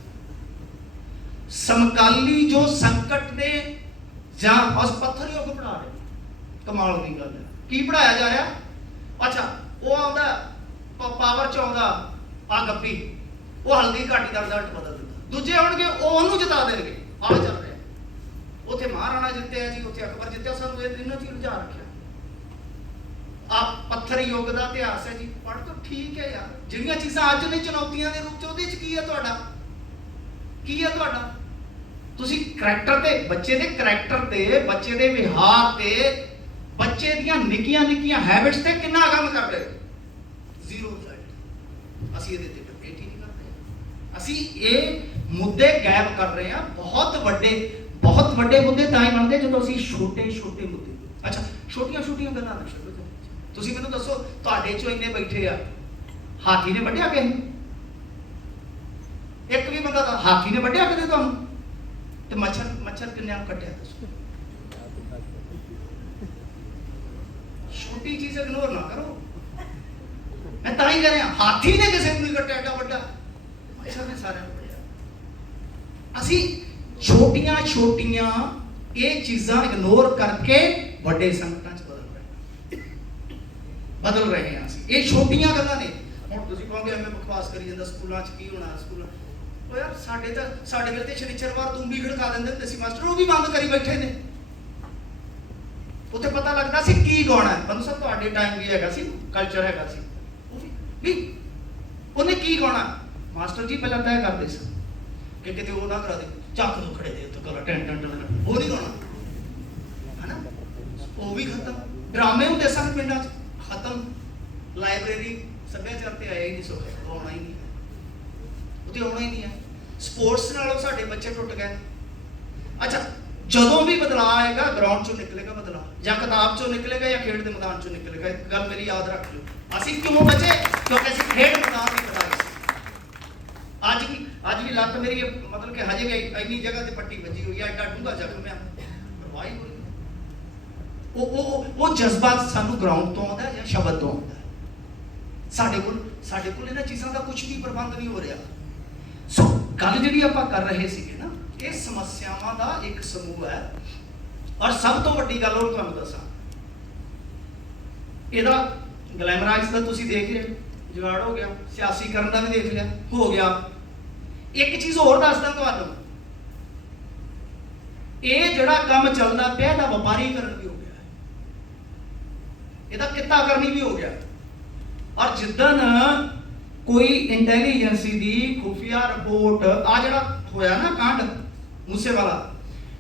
समकाली जो संकट ने जां बस पत्थर योग पढ़ा रहे। कमाल की गल है, की पढ़ाया जा रहा? अच्छा वो आउंदा पावर च आउंदा आ गप्पी, वो हल्दी घाटी का रिजल्ट बदल दिता, दूजे आउणगे वो ओनू जिता देणगे। आ चल रहा उत्थे महाराणा जित्तिया जी, उत्थे अकबर जित्तिया, सानूं इन्हां च रुझा रखिया। आप पत्थर योग का इतिहास है जी, पढ़ तो ठीक है यार, जिहड़ियां चीज़ां अज ने चुनौतियां के रूप च उहदे च की है तुहाडा? की है तुहाडा? तुसीं करैक्टर ते बच्चे दे करैक्टर ते, बच्चे दे विहार ते, बच्चे दियां निक्कियां हैबिट्स ते किन्ना काम कर रहे हो? Zero result. असीं इहदे ते डिबेट ही नहीं कर रहे, असीं ये मुद्दे गैप कर रहे हैं। बहुत वड्डे मुद्दे तां ही बनदे जदों असीं छोटे मुद्दे, अच्छा छोटियां गल्लां ना छड्डो। तुसीं मैनूं दसो तुहाडे चों इन्ने बैठे आ, हाथी ने वड्ढिया किसे नूं? एक भी बंदा हाथी ने वड्ढिया कदे तुहानूं? ते मच्छर किन्ने कट्टिया दसो? छोटी चीज इग्नोर ना करो। मैं तां ही कह रहा हाथी ने किसी को नहीं कट्टिया एडा वड्डा, मच्छर ने सारे असी छोटियां ये चीज़ां इग्नोर करके बड़े संकटां बदल रहे हैं। ये छोटियां गल्लां ने। हुण तुसीं कहोगे एवें बकवास करी जांदा, स्कूलां च की होना? स्कूल ओ यार साडे वेले ते शनिचरवार तूंबी खड़का दिंदे हुंदे सी मास्टर, वो भी बंद करी बैठे ने। उत्थे पता लगदा सी की गाउणा है। बंधु साहब तुहाडे टाइम भी हैगा सी, कल्चर हैगा सी, भी उन्हें की गाउणा मास्टर जी पहले तय करदे सी कि किते वो ना करा दे, ਚੱਕ ਦੋ खड़े दे तो गला टन टन टन, वो नहीं गाना है ना, वो भी खत्म। ड्रामे होंदे सन पिंडां च, खत्म। लाइब्रेरी सभ्याचार ते आया ही नहीं, सोचा वो आना ही नहीं है, उते आना ही नहीं है। स्पोर्ट्स नालों साडे बच्चे टुट गए। अच्छा ਜਦੋਂ भी बदलाव आएगा ग्राउंड चों निकलेगा बदलाव, या किताब चों निकलेगा या खेड के मैदान चों निकलेगा। एक गल मेरी याद रख लो, ਅਸੀਂ क्यों बचे? क्योंकि ਅਸੀਂ खेड मैदान नहीं बता रहे। ਅੱਜ भी ਲੱਤ ਮੇਰੀ मतलब कि हजे भी इन्नी जगह ते पट्टी बजी हुई है, एडा डूंगा जख्म है, परवाह ही कोई। वो जज्बा सानू ग्राउंड तो आउंदा या शब्द तो आउंदा? साडे कोल इन्हां चीज़ां दा कुछ भी प्रबंध नहीं हो रहा। सो गल जिहड़ी आपां कर रहे सीगे ना, ये समस्यावां दा एक समूह है। और सब तो वड्डी गल होर तुहानूं दसां, इहदा ग्लैमराइज दा तुसीं देख रहे, जुगाड़ हो गया, सियासीकरण दा भी देख लिया, हो गया। एक चीज़ होर दसदा तुहानूं, ਇਹ ਜਿਹੜਾ ਕੰਮ ਚੱਲਦਾ ਪਿਆ ਇਹਦਾ ਵਪਾਰੀਕਰਨ ਵੀ ਹੋ ਗਿਆ, ਇਹਦਾ ਕਿੱਤਾਕਰਨੀ ਵੀ ਹੋ ਗਿਆ। ਔਰ ਜਿੱਦਣ ਕੋਈ ਇੰਟੈਲੀਜੈਂਸੀ ਦੀ ਖੁਫੀਆ ਰਿਪੋਰਟ ਆ ਜਿਹੜਾ ਹੋਇਆ ਨਾ ਕਾਂਡ ਮੂਸੇਵਾਲਾ,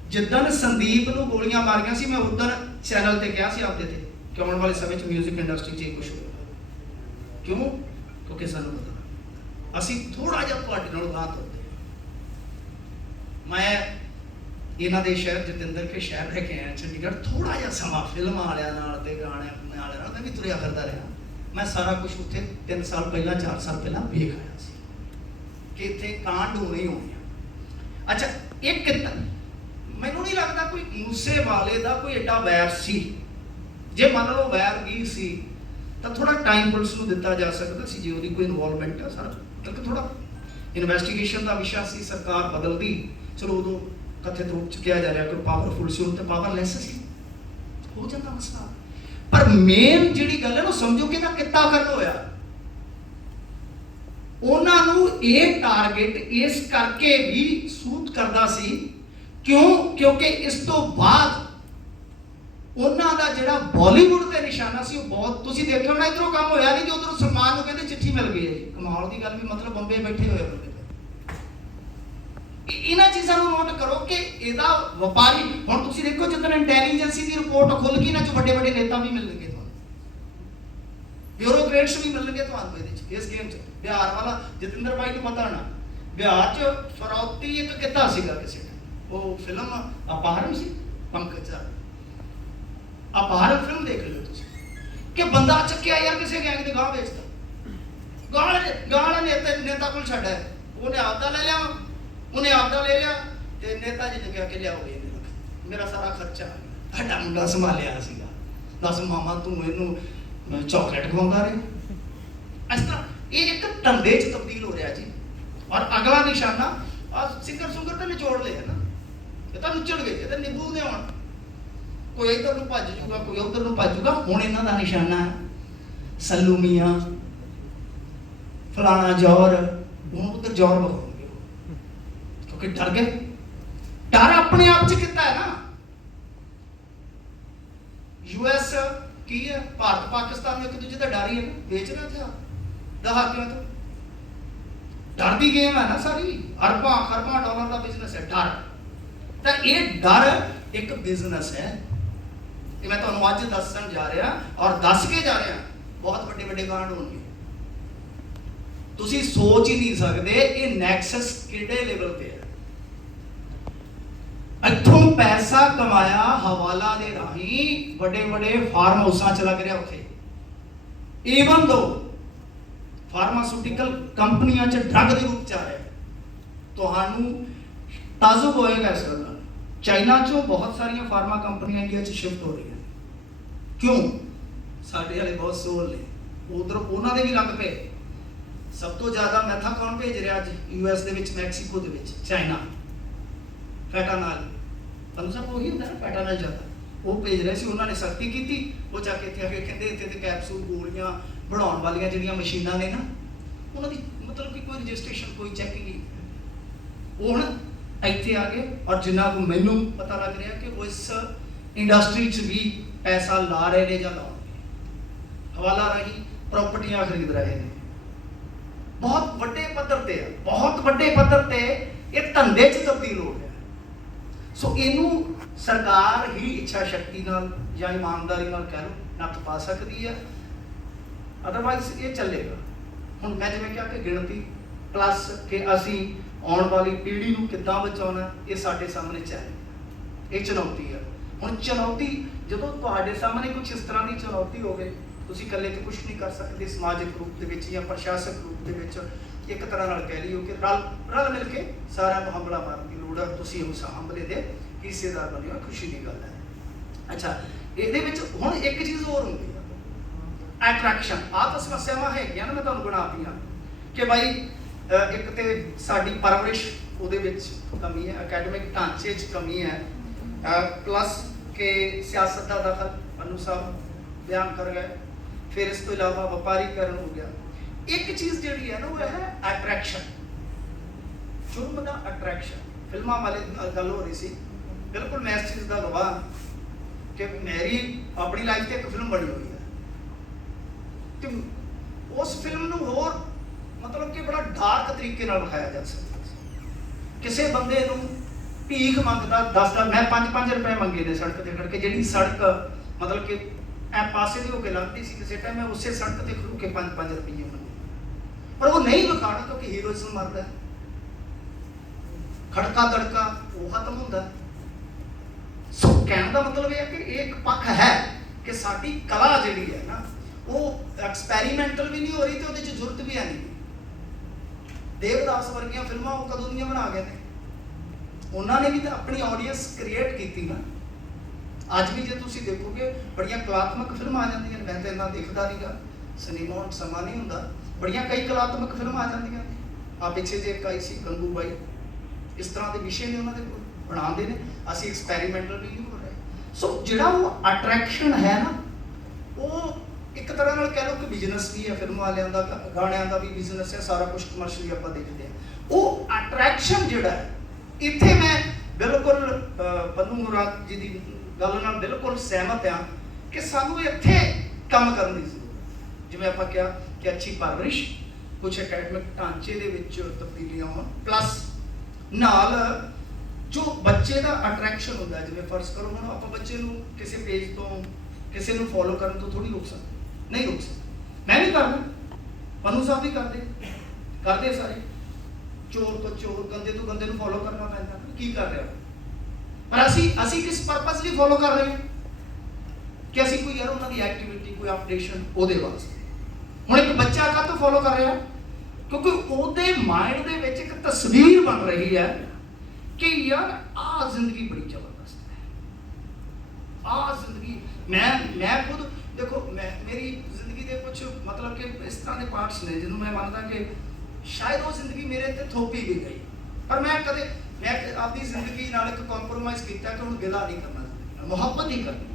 ਜਿੱਦਣ ਸੰਦੀਪ ਨੂੰ ਗੋਲੀਆਂ ਮਾਰੀਆਂ ਸੀ, ਮੈਂ ਉਦੋਂ ਚੈਨਲ ਤੇ ਕਿਹਾ ਸੀ ਆਪਦੇ ਤੇ ਕਿ ਆਉਣ ਵਾਲੇ ਸਮੇਂ 'ਚ ਮਿਊਜ਼ਿਕ ਇੰਡਸਟਰੀ 'ਚ ਇਹ ਕੁਛ ਹੋਏਗਾ। ਕਿਉਂ? ਕਿਉਂਕਿ ਸਾਨੂੰ ਪਤਾ ਅਸੀਂ ਥੋੜਾ ਜਿਹਾ ਤੁਹਾਡੇ ਨਾਲ ਬਾਤ ਹੁੰਦੇ। ਮੈਂ ਇਹਨਾਂ ਦੇ ਸ਼ਹਿਰ ਜਤਿੰਦਰ ਕੇ ਸ਼ਹਿਰ ਰਹਿ ਕੇ ਆਇਆ ਚੰਡੀਗੜ੍ਹ, ਥੋੜਾ ਜਿਹਾ ਸਮਾਂ ਫਿਲਮਾਂ ਵਾਲਿਆਂ ਨਾਲ ਤੇ ਗਾਣਿਆਂ ਵਾਲਿਆਂ ਨਾਲ ਮੈਂ ਵੀ ਤੁਰਿਆ ਫਿਰਦਾ ਰਿਹਾ। ਮੈਂ ਸਾਰਾ ਕੁਝ ਉੱਥੇ 3 ਸਾਲ ਪਹਿਲਾਂ 4 ਸਾਲ ਪਹਿਲਾਂ ਵੇਖ ਆਇਆ ਸੀ ਕਿ ਇੱਥੇ ਕਾਂਡ ਹੋਣੇ ਹੀ ਹੋਣੇ ਆ। ਅੱਛਾ, ਇੱਕ ਮੈਨੂੰ ਨਹੀਂ ਲੱਗਦਾ ਕੋਈ ਮੂਸੇਵਾਲੇ ਦਾ ਕੋਈ ਏਡਾ ਵੈਰ ਸੀ। ਜੇ ਮੰਨ ਲਓ ਵੈਰ ਵੀ ਸੀ ਤਾਂ ਥੋੜਾ ਟਾਈਮ ਪੁਲਿਸ ਨੂੰ ਦਿੱਤਾ ਜਾ ਸਕਦਾ ਸੀ, ਜੇ ਉਹਦੀ ਕੋਈ ਇਨਵੋਲਵਮੈਂਟ ਹੈ ਸਾਰਾ, ਕਿਉਂਕਿ ਥੋੜਾ ਇਨਵੈਸਟੀਗੇਸ਼ਨ ਦਾ ਵਿਸ਼ਾ ਸੀ, ਸਰਕਾਰ ਬਦਲਦੀ, ਚਲੋ ਉਦੋਂ ਕਥਿਤ ਰੂਪ ਚ ਕਿਹਾ ਜਾ ਰਿਹਾ ਕਿ ਪਾਵਰਫੁਲ ਸੀ, ਹੁਣ ਤੇ ਪਾਵਰਲੈਸ ਸੀ, ਹੋ ਜਾਂਦਾ ਮਸਲਾ। ਪਰ ਮੇਨ ਜਿਹੜੀ ਗੱਲ ਹੈ ਨਾ, ਸਮਝੋ ਕਿ ਇਹਦਾ ਕਿੱਤਾ ਕਰਨ ਹੋਇਆ। ਉਹਨਾਂ ਨੂੰ ਇਹ ਟਾਰਗੇਟ ਇਸ ਕਰਕੇ ਵੀ ਸੂਟ ਕਰਦਾ ਸੀ, ਕਿਉਂ? ਕਿਉਂਕਿ ਇਸ ਤੋਂ ਬਾਅਦ ਉਹਨਾਂ ਦਾ ਜਿਹੜਾ ਬਾਲੀਵੁੱਡ ਤੇ ਨਿਸ਼ਾਨਾ ਸੀ ਉਹ ਬਹੁਤ, ਤੁਸੀਂ ਦੇਖਿਓ ਨਾ, ਇਧਰੋਂ ਕੰਮ ਹੋਇਆ ਨਹੀਂ ਤੇ ਉਧਰੋਂ ਸਲਮਾਨ ਨੂੰ ਕਹਿੰਦੇ ਚਿੱਠੀ ਮਿਲ ਗਈ ਹੈ ਜੀ। ਕਮਾਲ ਦੀ ਗੱਲ ਵੀ, ਮਤਲਬ ਬੰਬੇ ਬੈਠੇ ਹੋਏ ਬੰਦੇ। ਇਹਨਾਂ ਚੀਜ਼ਾਂ ਨੂੰ ਨੋਟ ਕਰੋ ਕਿ ਇਹਦਾ ਵਪਾਰੀ, ਹੁਣ ਤੁਸੀਂ ਦੇਖੋ ਜਦੋਂ ਇੰਟੈਲੀਜੈਂਸੀ ਦੀ ਰਿਪੋਰਟ ਖੁੱਲ ਗਈ ਨਾ, ਚ ਵੱਡੇ ਵੱਡੇ ਨੇਤਾ ਵੀ ਮਿਲਣਗੇ ਤੁਹਾਨੂੰ, ਬਿਊਰੋਕਰੇਟਸ ਵੀ ਮਿਲਣਗੇ ਤੁਹਾਨੂੰ ਇਹਦੇ ਚ, ਇਸ ਗੇਮ ਚ। ਬਿਹਾਰ ਵਾਲਾ ਜਤਿੰਦਰ ਭਾਈ ਨੂੰ ਪਤਾ ਨਾ, ਬਿਹਾਰ ਚ ਫਰੌਤੀ ਇੱਕ ਕਿੱਤਾ ਸੀਗਾ ਕਿਸੇ ਨੇ, ਉਹ ਫਿਲਮ ਅਪਹਰਨ ਸੀ, ਪੰਕਜ ਦਾ ਅਪਹਰਨ ਫਿਲਮ ਦੇਖ ਲਿਓ ਤੁਸੀਂ, ਕਿ ਬੰਦਾ ਚੱਕਿਆ ਯਾਰ ਕਿਸੇ ਗੈਂਗ ਦੇ ਗਾਹ ਵੇਚਦਾ, ਗਾਹ ਨੇਤਾ ਕੋਲ ਛੱਡਾ, ਉਹਨੇ ਆਪਦਾ ਲੈ ਲਿਆ, ਉਹਨੇ ਆਪਦਾ ਲੈ ਲਿਆ ਤੇ ਨੇਤਾ ਜੀ ਨੇ ਕਿਹਾ ਕਿ ਲਿਆਓ ਮੇਰਾ ਸਾਰਾ ਖਰਚਾ, ਸਾਡਾ ਮੁੰਡਾ ਸੰਭਾਲਿਆ ਸੀਗਾ, ਦੱਸ ਮਾਮਾ ਤੂੰ ਇਹਨੂੰ ਚਾਕਲੇਟ ਖਵਾਉਂਦਾ ਰਹੇ। ਇਸ ਤਰ੍ਹਾਂ ਇਹ ਇੱਕ ਧੰਦੇ 'ਚ ਤਬਦੀਲ ਹੋ ਰਿਹਾ ਜੀ। ਔਰ ਅਗਲਾ ਨਿਸ਼ਾਨਾ ਆ ਸਿੰਗਰ ਸੁੰਗਰ ਤਾਂ ਨਿਚੋੜ ਲਿਆ ਨਾ, ਇਹ ਤਾਂ ਨੁੱਚੜ ਗਏ, ਇਹ ਤਾਂ ਨਿੰਬੂ ਦੇ ਆਉਣ, ਕੋਈ ਇੱਧਰ ਨੂੰ ਭੱਜ ਜੂਗਾ, ਕੋਈ ਉੱਧਰ ਨੂੰ ਭੱਜ ਜੂਗਾ। ਹੁਣ ਇਹਨਾਂ ਦਾ ਨਿਸ਼ਾਨਾ ਹੈ ਸੱਲੂ ਮੀਆਂ, ਫਲਾਣਾ ਜੌਹਰ, ਹੁਣ ਉੱਧਰ ਜੌਹਰ ਵਿਖਾਉਣਗੇ ਕਿਉਂਕਿ ਡਰ ਗਏ। ਡਰ ਆਪਣੇ ਆਪ 'ਚ ਕੀਤਾ ਹੈ ਨਾ। US ਕੀ ਹੈ, ਭਾਰਤ ਪਾਕਿਸਤਾਨ ਨੂੰ ਇੱਕ ਦੂਜੇ ਦਾ ਡਰ ਹੀ ਹੈ ਨਾ, ਵੇਚ ਰਿਹਾ ਹਥਿਆਰ ਦਹਾਕਿਆਂ ਤੋਂ। ਡਰ ਦੀ ਗੇਮ ਹੈ ਨਾ ਸਾਰੀ, ਅਰਬਾਂ ਖਰਬਾਂ ਡਾਲਰ ਦਾ ਬਿਜ਼ਨਸ ਹੈ ਡਰ। ਤਾਂ ਇਹ ਡਰ ਇੱਕ ਬਿਜ਼ਨਸ ਹੈ, ਇਹ ਮੈਂ ਤੁਹਾਨੂੰ ਅੱਜ ਦੱਸਣ ਜਾ ਰਿਹਾ ਔਰ ਦੱਸ ਕੇ ਜਾ ਰਿਹਾ। ਬਹੁਤ ਵੱਡੇ ਵੱਡੇ ਕਾਂਡ ਹੋਣਗੇ, ਤੁਸੀਂ ਸੋਚ ਹੀ ਨਹੀਂ ਸਕਦੇ ਇਹ ਨੈਕਸਸ ਕਿਹੜੇ ਲੈਵਲ ਤੇ ਹੈ। ਇੱਥੋਂ ਪੈਸਾ ਕਮਾਇਆ ਹਵਾਲਾ ਦੇ ਰਾਹੀਂ, ਵੱਡੇ ਵੱਡੇ ਫਾਰਮ ਹਾਊਸਾਂ 'ਚ ਲੱਗ ਰਿਹਾ ਉੱਥੇ। ਈਵਨ ਦੋ ਫਾਰਮਾਸਿਊਟੀਕਲ ਕੰਪਨੀਆਂ 'ਚ ਡਰੱਗ ਦੇ ਰੂਪ 'ਚ ਆ ਰਿਹਾ। ਤੁਹਾਨੂੰ ਤਾਜ਼ੁਬ ਹੋਏਗਾ ਇਸ ਗੱਲ ਨਾਲ, ਚਾਈਨਾ 'ਚੋਂ ਬਹੁਤ ਸਾਰੀਆਂ ਫਾਰਮਾ ਕੰਪਨੀਆਂ ਇੰਡੀਆ 'ਚ ਸ਼ਿਫਟ ਹੋ ਰਹੀਆਂ। ਕਿਉਂ? ਸਾਡੇ ਵਾਲੇ ਬਹੁਤ ਸੋਲ ਨੇ, ਉਧਰ ਉਹਨਾਂ ਦੇ ਵੀ ਲੱਗ ਪਏ। ਸਭ ਤੋਂ ਜ਼ਿਆਦਾ ਮੈਥਾ ਕੌਣ ਭੇਜ ਰਿਹਾ ਅੱਜ US ਦੇ ਵਿੱਚ, ਮੈਕਸੀਕੋ ਦੇ ਵਿੱਚ, ਚਾਈਨਾ। ਫੈਟਾਨਲ, ਤੁਹਾਨੂੰ ਸਭ ਉਹੀ ਹੁੰਦਾ ਨਾ, ਫੈਟਾਨਲ ਜ਼ਿਆਦਾ ਉਹ ਭੇਜ ਰਹੇ ਸੀ। ਉਹਨਾਂ ਨੇ ਸਖਤੀ ਕੀਤੀ, ਉਹ ਜਾ ਕੇ ਇੱਥੇ ਆ ਕੇ ਕਹਿੰਦੇ ਇੱਥੇ ਤੇ ਕੈਪਸੂਲ ਗੋਲੀਆਂ ਬਣਾਉਣ ਵਾਲੀਆਂ ਜਿਹੜੀਆਂ ਮਸ਼ੀਨਾਂ ਨੇ ਨਾ, ਉਹਨਾਂ ਦੀ ਮਤਲਬ ਕਿ ਕੋਈ ਰਜਿਸਟ੍ਰੇਸ਼ਨ, ਕੋਈ ਚੈਕਿੰਗ ਨਹੀਂ। ਉਹ ਹੁਣ ਇੱਥੇ ਆ ਗਏ ਔਰ ਜਿੰਨਾ ਕੁ ਮੈਨੂੰ ਪਤਾ ਲੱਗ ਰਿਹਾ ਕਿ ਉਹ ਇਸ ਇੰਡਸਟਰੀ 'ਚ ਵੀ ਪੈਸਾ ਲਾ ਰਹੇ ਨੇ ਜਾਂ ਲਾਉਣਗੇ। ਹਵਾਲਾ ਰਾਹੀਂ ਪ੍ਰਾਪਰਟੀਆਂ ਖਰੀਦ ਰਹੇ ਨੇ, ਬਹੁਤ ਵੱਡੇ ਪੱਧਰ ਤੇ, ਬਹੁਤ ਵੱਡੇ ਪੱਧਰ ਤੇ ਇਹ ਧੰਦੇ 'ਚ ਤਬਦੀਲ ਹੋ ਗਿਆ। ਸੋ ਇਹਨੂੰ ਸਰਕਾਰ ਹੀ ਇੱਛਾ ਸ਼ਕਤੀ ਨਾਲ ਜਾਂ ਇਮਾਨਦਾਰੀ ਨਾਲ ਕਹਿ ਲਓ ਨੱਥ ਪਾ ਸਕਦੀ ਹੈ, ਅਦਰਵਾਈਜ਼ ਇਹ ਚੱਲੇਗਾ। ਹੁਣ ਮੈਂ ਜਿਵੇਂ ਕਿਹਾ ਕਿ ਗਿਣਤੀ ਪਲੱਸ ਕਿ ਅਸੀਂ ਆਉਣ ਵਾਲੀ ਪੀੜ੍ਹੀ ਨੂੰ ਕਿੱਦਾਂ ਬਚਾਉਣਾ, ਇਹ ਸਾਡੇ ਸਾਹਮਣੇ ਚੈਲੰਜ, ਇਹ ਚੁਣੌਤੀ ਹੈ। ਹੁਣ ਚੁਣੌਤੀ ਜਦੋਂ ਤੁਹਾਡੇ ਸਾਹਮਣੇ ਕੁਝ ਇਸ ਤਰ੍ਹਾਂ ਦੀ ਚੁਣੌਤੀ ਹੋਵੇ, ਤੁਸੀਂ ਇਕੱਲੇ ਤੇ ਕੁਝ ਨਹੀਂ ਕਰ ਸਕਦੇ। ਸਮਾਜਿਕ ਰੂਪ ਦੇ ਵਿੱਚ ਜਾਂ ਪ੍ਰਸ਼ਾਸਕ ਰੂਪ ਦੇ ਵਿੱਚ ਇੱਕ ਤਰ੍ਹਾਂ ਨਾਲ ਕਹਿ ਲਈਓ ਕਿ ਰਲ ਮਿਲ ਕੇ ਸਾਰਿਆਂ ਨੂੰ ਹਮਲਾ ਮਾਰਨ ਦੀ ਲੋੜ ਹੈ। ਤੁਸੀਂ ਉਸ ਹਮਲੇ ਦੇ ਹਿੱਸੇਦਾਰ ਬਣਿਓ, ਖੁਸ਼ੀ ਦੀ ਗੱਲ ਹੈ। ਅੱਛਾ, ਇਹਦੇ ਵਿੱਚ ਹੁਣ ਇੱਕ ਚੀਜ਼ ਹੋਰ ਹੁੰਦੀ ਹੈ, ਐਟਰੈਕਸ਼ਨ। ਆਹ ਤਾਂ ਸਮੱਸਿਆਵਾਂ ਹੈਗੀਆਂ ਨਾ, ਮੈਂ ਤੁਹਾਨੂੰ ਬਣਾਤੀਆਂ ਕਿ ਬਾਈ ਇੱਕ ਤੇ ਸਾਡੀ ਪਰਵਰਿਸ਼ ਉਹਦੇ ਵਿੱਚ ਕਮੀ ਹੈ, ਅਕੈਡਮਿਕ ਢਾਂਚੇ 'ਚ ਕਮੀ ਹੈ, ਪਲੱਸ ਕਿ ਸਿਆਸਤ ਦਾ ਦਖਲ ਅਨੂ ਸਾਹਿਬ ਬਿਆਨ ਕਰ ਗਏ। ਫਿਰ ਇਸ ਤੋਂ ਇਲਾਵਾ ਵਪਾਰੀਕਰਨ ਹੋ ਗਿਆ। ਇੱਕ ਚੀਜ਼ ਜਿਹੜੀ ਹੈ ਨਾ ਉਹ ਹੈ ਅਟਰੈਕਸ਼ਨ, ਜੁਰਮ ਦਾ ਅਟਰੈਕਸ਼ਨ। ਫਿਲਮਾਂ ਵਾਲੇ ਗੱਲ ਹੋ ਰਹੀ ਸੀ बिल्कुल मैं इस चीज़ का गवाह कि मेरी अपनी लाइफ से एक फिल्म बनी हुई है, तो उस फिल्म को होर मतलब कि बड़ा डार्क तरीके नाल दिखाया जा सकता। किसी बंदे नूं भीख मंगदा दसदा मैं 5-5 रुपए मंगे ने सड़क ते खड़ के, जिहड़ी सड़क मतलब कि ऐ पासे दी होके लगदी सी, किसी टाइम मैं उसे सड़क ते खड़ो के 5-5 रुपये मंगे, पर वो नहीं विखाना क्योंकि हीरोइज्म मरदा है, खड़का दड़का वो खत्म होंदा है। सो कहने का मतलब यह है कि एक पक्ष है कि साडी कला जिहड़ी है ना वो एक्सपैरीमेंटल भी नहीं हो रही, तो उहदे च जरूरत भी है नहीं। देवदास वर्गियां फिल्मां वो कदों दियां बना गए थे, उन्होंने भी तो अपनी ऑडियंस क्रिएट की ना। अज भी जो तुम देखोगे बड़िया कलात्मक फिल्म आ जाती, मैं तो इन्ना देखता नहीं गा, सिनेमा हुण समा नहीं होंदा, बड़िया कई कलात्मक फिल्म आ जाती। आ पिछे जे एक आई सी गंगूबाई, इस तरह के विषय ने उन्होंने बनाते हैं, असी एक्सपैरीमेंटल भी नहीं हो रहे। सो जिहड़ा वो अट्रैक्शन है ना, वो एक तरह नाल कह लो कि बिजनेस भी है, फिल्म वालियां दा गाणियां दा भी बिजनेस है, सारा कुछ कमर्शियली आप देखते हैं। वो अट्रैक्शन जिहड़ा है इत्थे मैं बिल्कुल पन्नू मुराद जी की गल नाल बिल्कुल सहमत हाँ कि सानू इत्थे काम करने की जरूरत, जिवें आपां कहा कि अच्छी परवरिश, कुछ अकैडमिक ढांचे दे विच तब्दीलियां होण, प्लस नाल जो बच्चे का अट्रैक्शन होता है। जिवें फर्ज करो हुण आपां बच्चे नूं किसी पेज तो किसी नूं फॉलो करन तो थोड़ी रोक सकते, नहीं रोक सकते। मैं भी करदा, पन्नू साहब भी करदे सारे, चोर तो चोर, गंदे तो गंदे नूं फॉलो करना पैंदा, की कर रहे हो, पर असी किस पर्पस लिए फॉलो कर रहे हैं कि असी कोई यार उन्होंने एक्टिविटी कोई अपडेशन ओदे वास्ते। हुण एक बच्चा का तो फॉलो कर रहा है क्योंकि ओदे माइंड दे विच एक तस्वीर बन रही है कि यार आ जिंदगी बड़ी जबरदस्त है, आ जिंदगी मैं खुद देखो, मेरी जिंदगी के कुछ मतलब कि इस तरह के पार्ट्स ने जिन्होंने मैं मानता कि शायद वो जिंदगी मेरे ते थोपी भी गई, पर मैं अपनी जिंदगी नाल एक कॉम्प्रोमाइज़ किया कि हुण गिला नहीं करना, मुहब्बत ही करनी,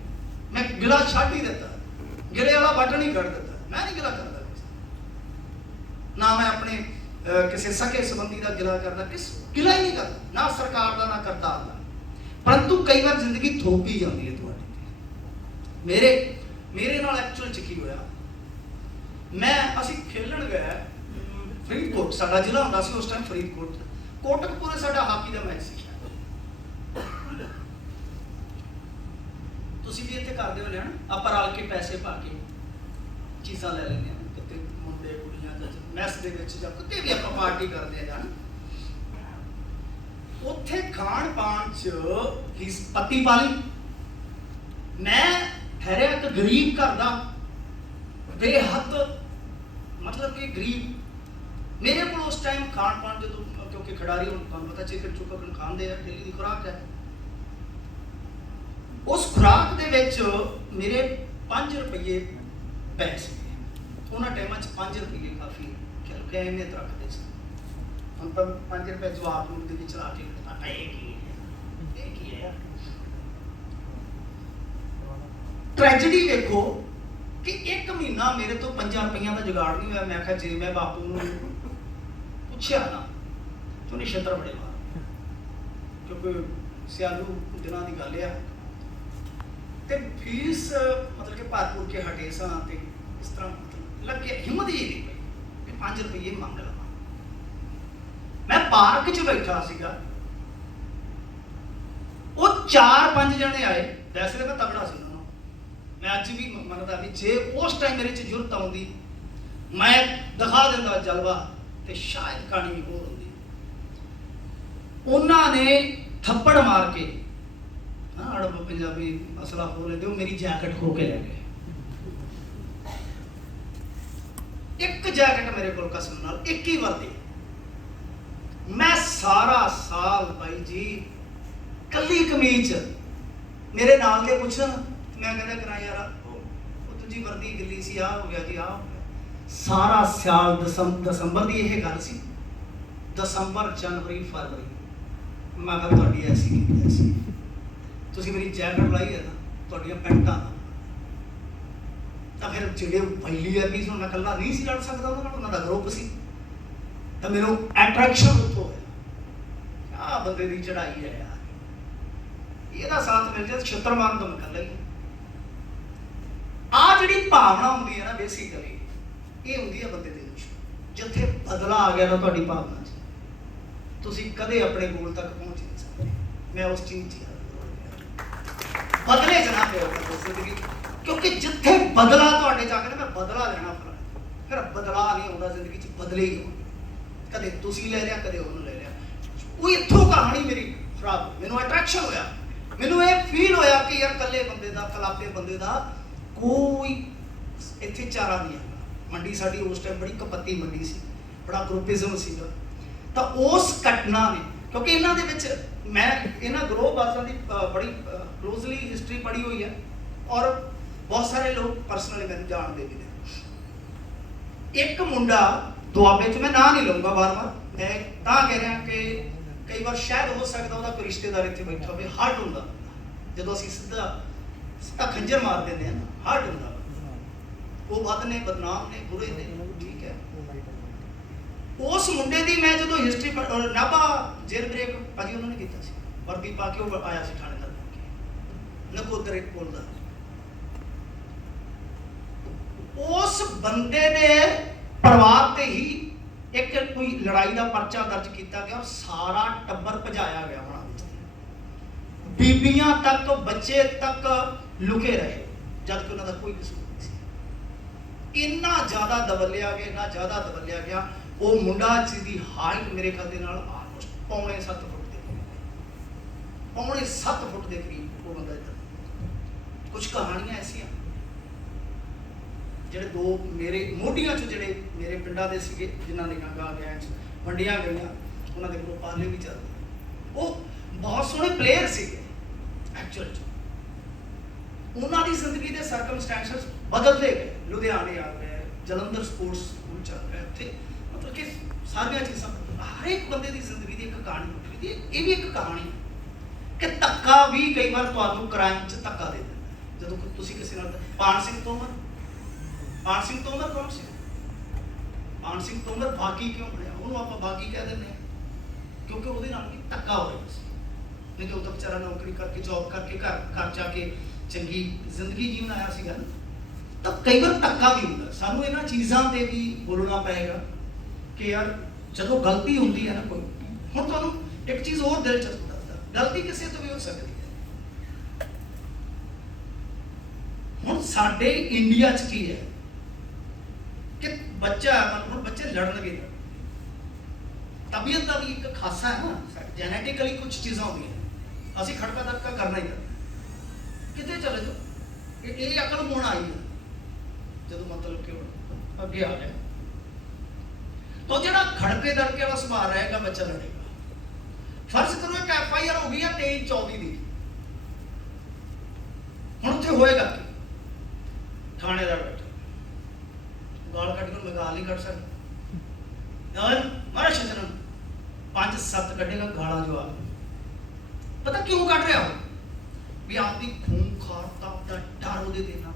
मैं गिला छड्ड ही दिता, गिले वाला बटन ही कट दिता, मैं नहीं गिला करता ना, मैं अपने किसी सके संबंधी का गिला करता, किस गिला ही नहीं करता, ना सरकार का ना करतार का, परंतु कई बार जिंदगी थोपी जाती है तुहाडी। मेरे नाल एक्चुअल च की होया, मैं असी खेलन गए फरीदकोट, साडा जिला हुंदा सी उस टाइम फरीदकोट, कोटकपुरे साडा हाकी का मैच सी, तुसीं भी इत्थे करदे होने ना, आपां रल के पैसे पा के चीज़ां ले लैंदे आ, किते मुंडे कुड़ियां मैस दे विच जां किते भी आपां पार्टी करदे आ, उत्थे खाण पाण च ही पत्ती पाली। मैं ठहरिया एक गरीब घर दा, बेहद मतलब कि गरीब, मेरे को उस टाइम खाण पान जो क्योंकि खिडारी तुहानूं पता चिकन चुकन खांदे हैं, डेली की खुराक है, उस खुराक दे विच मेरे 5 रुपये पैसे, उन्होंने टाइम 5 रुपये काफ़ी क्या अहमियत रखते थे। हम तो 5 रुपये जवाब नोट के चला के एक ही है। ट्रैजेडी देखो कि एक महीना मेरे तो 5 रुपये का जुगाड़ नहीं हुआ। मैं जे मैं बापू पूछया ना तो नहीं छत्र बड़े मार, क्योंकि सियालू दिनों की गल है, तो फीस मतलब कि भरपूर के हटे सा, इस तरह मतलब लगे हिम्मत ही नहीं पई 5 रुपये मंग लवा। मैं पार्क च बैठा सीगा, वो 4-5 जने आए, वैसे तो मैं तगड़ा सी, मैं अज भी मनदा भी जे उस टाइम मेरे च जरूरत आउंदी मैं दिखा दिंदा जलवा, तो शायद कहानी भी होर होंदी। उन्होंने थप्पड़ मार के अड़ब पंजाबी मसला खो लेते, मेरी जैकेट खो के ले गए। एक जैकेट मेरे को कसम नाल एक ही वर्दी, मैं सारा साल भाई जी कली कमीज, मेरे नाल के पुछन, मैं कहता करा यार वो तुझी वर्दी गिली सी, आ हो गया जी, आ हो गया। सारा साल दसंबर की यह गल सी, दसंबर जनवरी फरवरी, मैं कहा तुहाडी ऐसी की ऐसी, तुसीं मेरी जैकेट लाई है ना, तुहाडियां पैंटां तो फिर जिहड़े वैली है पीस, मैं कल्ला नहीं सी लड़ सकदा, उन्हां दा ग्रुप सी, तो मैनूं अट्रैक्शन उत्थों होया, आ बंदे दी चढ़ाई है यार, ਇਹਦਾ ਸਾਥ ਮਿਲ ਜਾਏ ਛਿੱਤਰ ਮਾਰਨ ਤੋਂ ਨਿਕਲ ਲਈ। ਆ ਜਿਹੜੀ ਭਾਵਨਾ ਹੁੰਦੀ ਹੈ ਨਾ ਬੇਸਿਕਲੀ ਇਹ ਹੁੰਦੀ ਹੈ ਬੰਦੇ ਦੇ ਵਿੱਚ। ਜਿੱਥੇ ਬਦਲਾ ਆ ਗਿਆ ਨਾ ਤੁਹਾਡੀ ਭਾਵਨਾ 'ਚ, ਤੁਸੀਂ ਕਦੇ ਆਪਣੇ ਗੋਲ ਤੱਕ ਪਹੁੰਚ ਨਹੀਂ ਸਕਦੇ। ਮੈਂ ਉਸ ਚੀਜ਼ 'ਚ ਬਦਲੇ 'ਚ ਨਾ ਪਿਆ ਜ਼ਿੰਦਗੀ, ਕਿਉਂਕਿ ਜਿੱਥੇ ਬਦਲਾ ਤੁਹਾਡੇ 'ਚ ਆ ਕੇ ਨਾ ਮੈਂ ਬਦਲਾ ਲੈਣਾ ਫਿਰ ਬਦਲਾ ਨਹੀਂ ਆਉਂਦਾ ਜ਼ਿੰਦਗੀ 'ਚ, ਬਦਲੇ ਹੀ ਆਉਂਦੇ। ਕਦੇ ਤੁਸੀਂ ਲੈ ਲਿਆ, ਕਦੇ ਉਹਨੂੰ ਲੈ ਲਿਆ। ਉਹ ਇੱਥੋਂ ਕਹਾਣੀ ਮੇਰੀ ਖਰਾਬ, ਮੈਨੂੰ ਅਟਰੈਕਸ਼ਨ ਹੋਇਆ, ਮੈਨੂੰ ਇਹ ਫੀਲ ਹੋਇਆ ਕਿ ਯਾਰ ਇਕੱਲੇ ਬੰਦੇ ਦਾ, ਕਲਾਪੇ ਬੰਦੇ ਦਾ ਕੋਈ ਇੱਥੇ ਚਾਰਾ ਨਹੀਂ ਹੈਗਾ। ਮੰਡੀ ਸਾਡੀ ਉਸ ਟਾਈਮ ਬੜੀ ਕਪੱਤੀ ਮੰਡੀ ਸੀ, ਬੜਾ ਗਰੁੱਪਿਜ਼ਮ ਸੀਗਾ। ਤਾਂ ਉਸ ਘਟਨਾ ਨੇ, ਕਿਉਂਕਿ ਇਹਨਾਂ ਦੇ ਵਿੱਚ ਮੈਂ ਇਹਨਾਂ ਗਰੋਹ ਬਾਜ਼ਾਂ ਦੀ ਬੜੀ ਕਲੋਜ਼ਲੀ ਹਿਸਟਰੀ ਪੜ੍ਹੀ ਹੋਈ ਹੈ ਔਰ ਬਹੁਤ ਸਾਰੇ ਲੋਕ ਪਰਸਨਲੀ ਮੈਨੂੰ ਜਾਣਦੇ ਵੀ ਨੇ। ਇੱਕ ਮੁੰਡਾ ਦੁਆਬੇ 'ਚ, ਮੈਂ ਨਾਂ ਨਹੀਂ ਲਊਂਗਾ ਵਾਰ-ਵਾਰ, ਮੈਂ ਤਾਂ ਕਹਿ ਰਿਹਾ ਕਿ ਕਈ ਵਾਰ ਸ਼ਾਇਦ ਹੋ ਸਕਦਾ ਉਹਦਾ ਕੋਈ ਰਿਸ਼ਤੇਦਾਰ ਇੱਥੇ ਬੈਠਾ ਹੋਵੇ। ਹਾਰਟ ਹੁੰਦਾ ਜਦੋਂ ਅਸੀਂ ਸਿੱਧਾ ਖੰਜਰ ਮਾਰ ਦਿੰਦੇ ਹਾਂ ਨਾ, ਹਾਰਟ ਹੁੰਦਾ। ਉਹ ਵੱਧ ਨੇ, ਬਦਨਾਮ ਨੇ, ਬੁਰੇ ਨੇ, ਠੀਕ ਹੈ। ਉਸ ਮੁੰਡੇ ਦੀ ਮੈਂ ਜਦੋਂ ਹਿਸਟਰੀ ਨਾਭਾ ਜੇਲ੍ਹ ਬ੍ਰੇਕ ਭਾਜੀ ਉਹਨਾਂ ਨੇ ਕੀਤਾ ਸੀ, ਵਰਦੀ ਪਾ ਕੇ ਉਹ ਆਇਆ ਸੀ ਥਾਣੇਦਾਰ ਬਣ ਕੇ, ਨਕੋਦਰ ਇੱਕ ਪੁੱਲ ਦਾ। ਉਸ ਬੰਦੇ ਦੇ ਪਰਿਵਾਰ ਤੇ ਹੀ ਇੱਕ ਕੋਈ ਲੜਾਈ ਦਾ ਪਰਚਾ ਦਰਜ ਕੀਤਾ ਗਿਆ ਔਰ ਸਾਰਾ ਟੱਬਰ ਭਜਾਇਆ ਗਿਆ ਹੋਣਾ, ਬੀਬੀਆਂ ਤੱਕ, ਬੱਚੇ ਤੱਕ ਲੁਕੇ ਰਹੇ, ਜਦ ਕਿ ਉਹਨਾਂ ਦਾ ਕੋਈ ਕਸੂਰ ਨਹੀਂ ਸੀ। ਇੰਨਾ ਜ਼ਿਆਦਾ ਦਬਲਿਆ ਗਿਆ, ਇੰਨਾ ਜ਼ਿਆਦਾ ਦਬਲਿਆ ਗਿਆ। ਉਹ ਮੁੰਡਾ ਜਿਹਦੀ ਹਾਈਟ ਮੇਰੇ ਖਿਆਲ ਦੇ ਨਾਲ ਆਲਮੋਸਟ ਪੌਣੇ 7 ਫੁੱਟ ਦੇ ਕਰੀਬ, ਪੌਣੇ 7 ਫੁੱਟ ਦੇ ਕਰੀਬ ਉਹ ਬੰਦਾ ਇੱਦਾਂ। ਕੁਝ ਕਹਾਣੀਆਂ ਐਸੀਆਂ ਜਿਹੜੇ ਦੋ ਮੇਰੇ ਮੋਢੀਆਂ 'ਚ, ਜਿਹੜੇ ਮੇਰੇ ਪਿੰਡਾਂ ਦੇ ਸੀਗੇ, ਜਿਨ੍ਹਾਂ ਦੇ ਗਾਂ ਗਿਆ ਵੰਡੀਆਂ ਗਈਆਂ, ਉਹਨਾਂ ਦੇ ਕੋਲ ਪਾਲੇ ਵੀ ਚੱਲਦੇ। ਉਹ ਬਹੁਤ ਸੋਹਣੇ ਪਲੇਅਰ ਸੀਗੇ ਐਕਚੁਅਲ 'ਚ। ਉਹਨਾਂ ਦੀ ਜ਼ਿੰਦਗੀ ਦੇ ਸਰਕਮਸਟੈਂਸਸ ਬਦਲਦੇ ਗਏ। ਲੁਧਿਆਣੇ ਆ ਗਏ, ਜਲੰਧਰ ਸਪੋਰਟਸ ਸਕੂਲ ਚੱਲ ਰਿਹਾ, ਉੱਥੇ ਮਤਲਬ ਕਿ ਸਾਰੀਆਂ ਚੀਜ਼ਾਂ। ਹਰ ਇੱਕ ਬੰਦੇ ਦੀ ਜ਼ਿੰਦਗੀ ਦੀ ਇੱਕ ਕਹਾਣੀ ਹੁੰਦੀ ਹੈ। ਇਹ ਵੀ ਇੱਕ ਕਹਾਣੀ ਹੈ ਕਿ ਧੱਕਾ ਵੀ ਕਈ ਵਾਰ ਤੁਹਾਨੂੰ ਕ੍ਰਾਈਮ 'ਚ ਧੱਕਾ ਦੇ ਦਿੰਦਾ। ਜਦੋਂ ਤੁਸੀਂ ਕਿਸੇ ਨਾਲ, ਪਾਣ ਸਿੰਘ ਤੋਮਰ ਕੌਣ ਸੀ? ਪਾਣ ਸਿੰਘ ਤੋਮਰ ਬਾਗੀ ਕਿਉਂ ਬਣਿਆ? ਉਹਨੂੰ ਆਪਾਂ ਬਾਗੀ ਕਹਿ ਦਿੰਦੇ ਹਾਂ ਕਿਉਂਕਿ ਉਹਦੇ ਨਾਲ ਵੀ ਧੱਕਾ ਹੋ ਰਿਹਾ ਸੀ। ਨਹੀਂ ਤਾਂ ਉਹ ਤਾਂ ਵਿਚਾਰਾ ਨੌਕਰੀ ਕਰਕੇ, ਜੌਬ ਕਰਕੇ, ਘਰ ਜਾ ਕੇ ਚੰਗੀ ਜ਼ਿੰਦਗੀ ਜੀਉਣ ਆਇਆ ਸੀਗਾ ਨਾ। ਤਾਂ ਕਈ ਵਾਰ ਧੱਕਾ ਵੀ ਹੁੰਦਾ। ਸਾਨੂੰ ਇਹਨਾਂ ਚੀਜ਼ਾਂ ਤੇ ਵੀ ਬੋਲਣਾ ਪਏਗਾ ਕਿ ਯਾਰ ਜਦੋਂ ਗਲਤੀ ਹੁੰਦੀ ਹੈ ਨਾ ਕੋਈ। ਹੁਣ ਤੁਹਾਨੂੰ ਇੱਕ ਚੀਜ਼ ਹੋਰ ਦਿਲਚਸਪ ਦੱਸਦਾ, ਗਲਤੀ ਕਿਸੇ ਤੋਂ ਵੀ ਹੋ ਸਕਦੀ ਹੈ। ਹੁਣ ਸਾਡੇ ਇੰਡੀਆ 'ਚ ਕੀ ਹੈ ਕਿ ਬੱਚਾ, ਮਤਲਬ ਬੱਚੇ ਲੜਨਗੇ। ਤਬੀਅਤ ਦਾ ਵੀ ਇੱਕ ਖਾਸਾ ਹੈ ਨਾ, ਜੈਨੇਟਿਕਲੀ ਕੁਝ ਚੀਜ਼ਾਂ ਹੁੰਦੀਆਂ, ਅਸੀਂ ਖੜਕਾ ਦੜਕਾ ਕਰਨਾ ਹੀ ਕਰਨਾ। ਕਿਤੇ ਚਲੇ ਜਾਓ, ਇਹ ਅਕਲ ਹੁਣ ਆਈ ਹੈ ਜਦੋਂ ਮਤਲਬ ਕਿ ਅੱਗੇ ਆ ਗਿਆ। ਤਾਂ ਜਿਹੜਾ ਖੜਕੇ ਦੜਕੇ ਵਾਲਾ ਸੁਭਾਅ ਰਹੇਗਾ, ਬੱਚਾ ਲੜੇਗਾ। ਫਰਜ਼ ਕਰੋ ਇੱਕ FIR ਹੋ ਗਈ ਹੈ 23-24 ਦੀ, ਹੁਣ ਉੱਥੇ ਹੋਏਗਾ ਕੀ? ਥਾਣੇਦਾਰ ਬੈਠਾ ਗਾਲ ਕੱਢ ਕੇ ਗਾਲ ਨਹੀਂ ਕੱਢ ਸਕਦਾ ਯਾਰ, ਮਾਰਾ ਸ਼ਜਨ 5-7 ਕੱਢੇਗਾ ਗਾਲਾਂ ਜਵਾਬ। ਪਤਾ ਕਿਉਂ ਕੱਢ ਰਿਹਾ ਹੋ? ਵੀ ਆਪਦੀ ਖੂਨ ਖਾਰ ਦਾ ਡਰ ਉਹਦੇ ਤੇ ਨਾ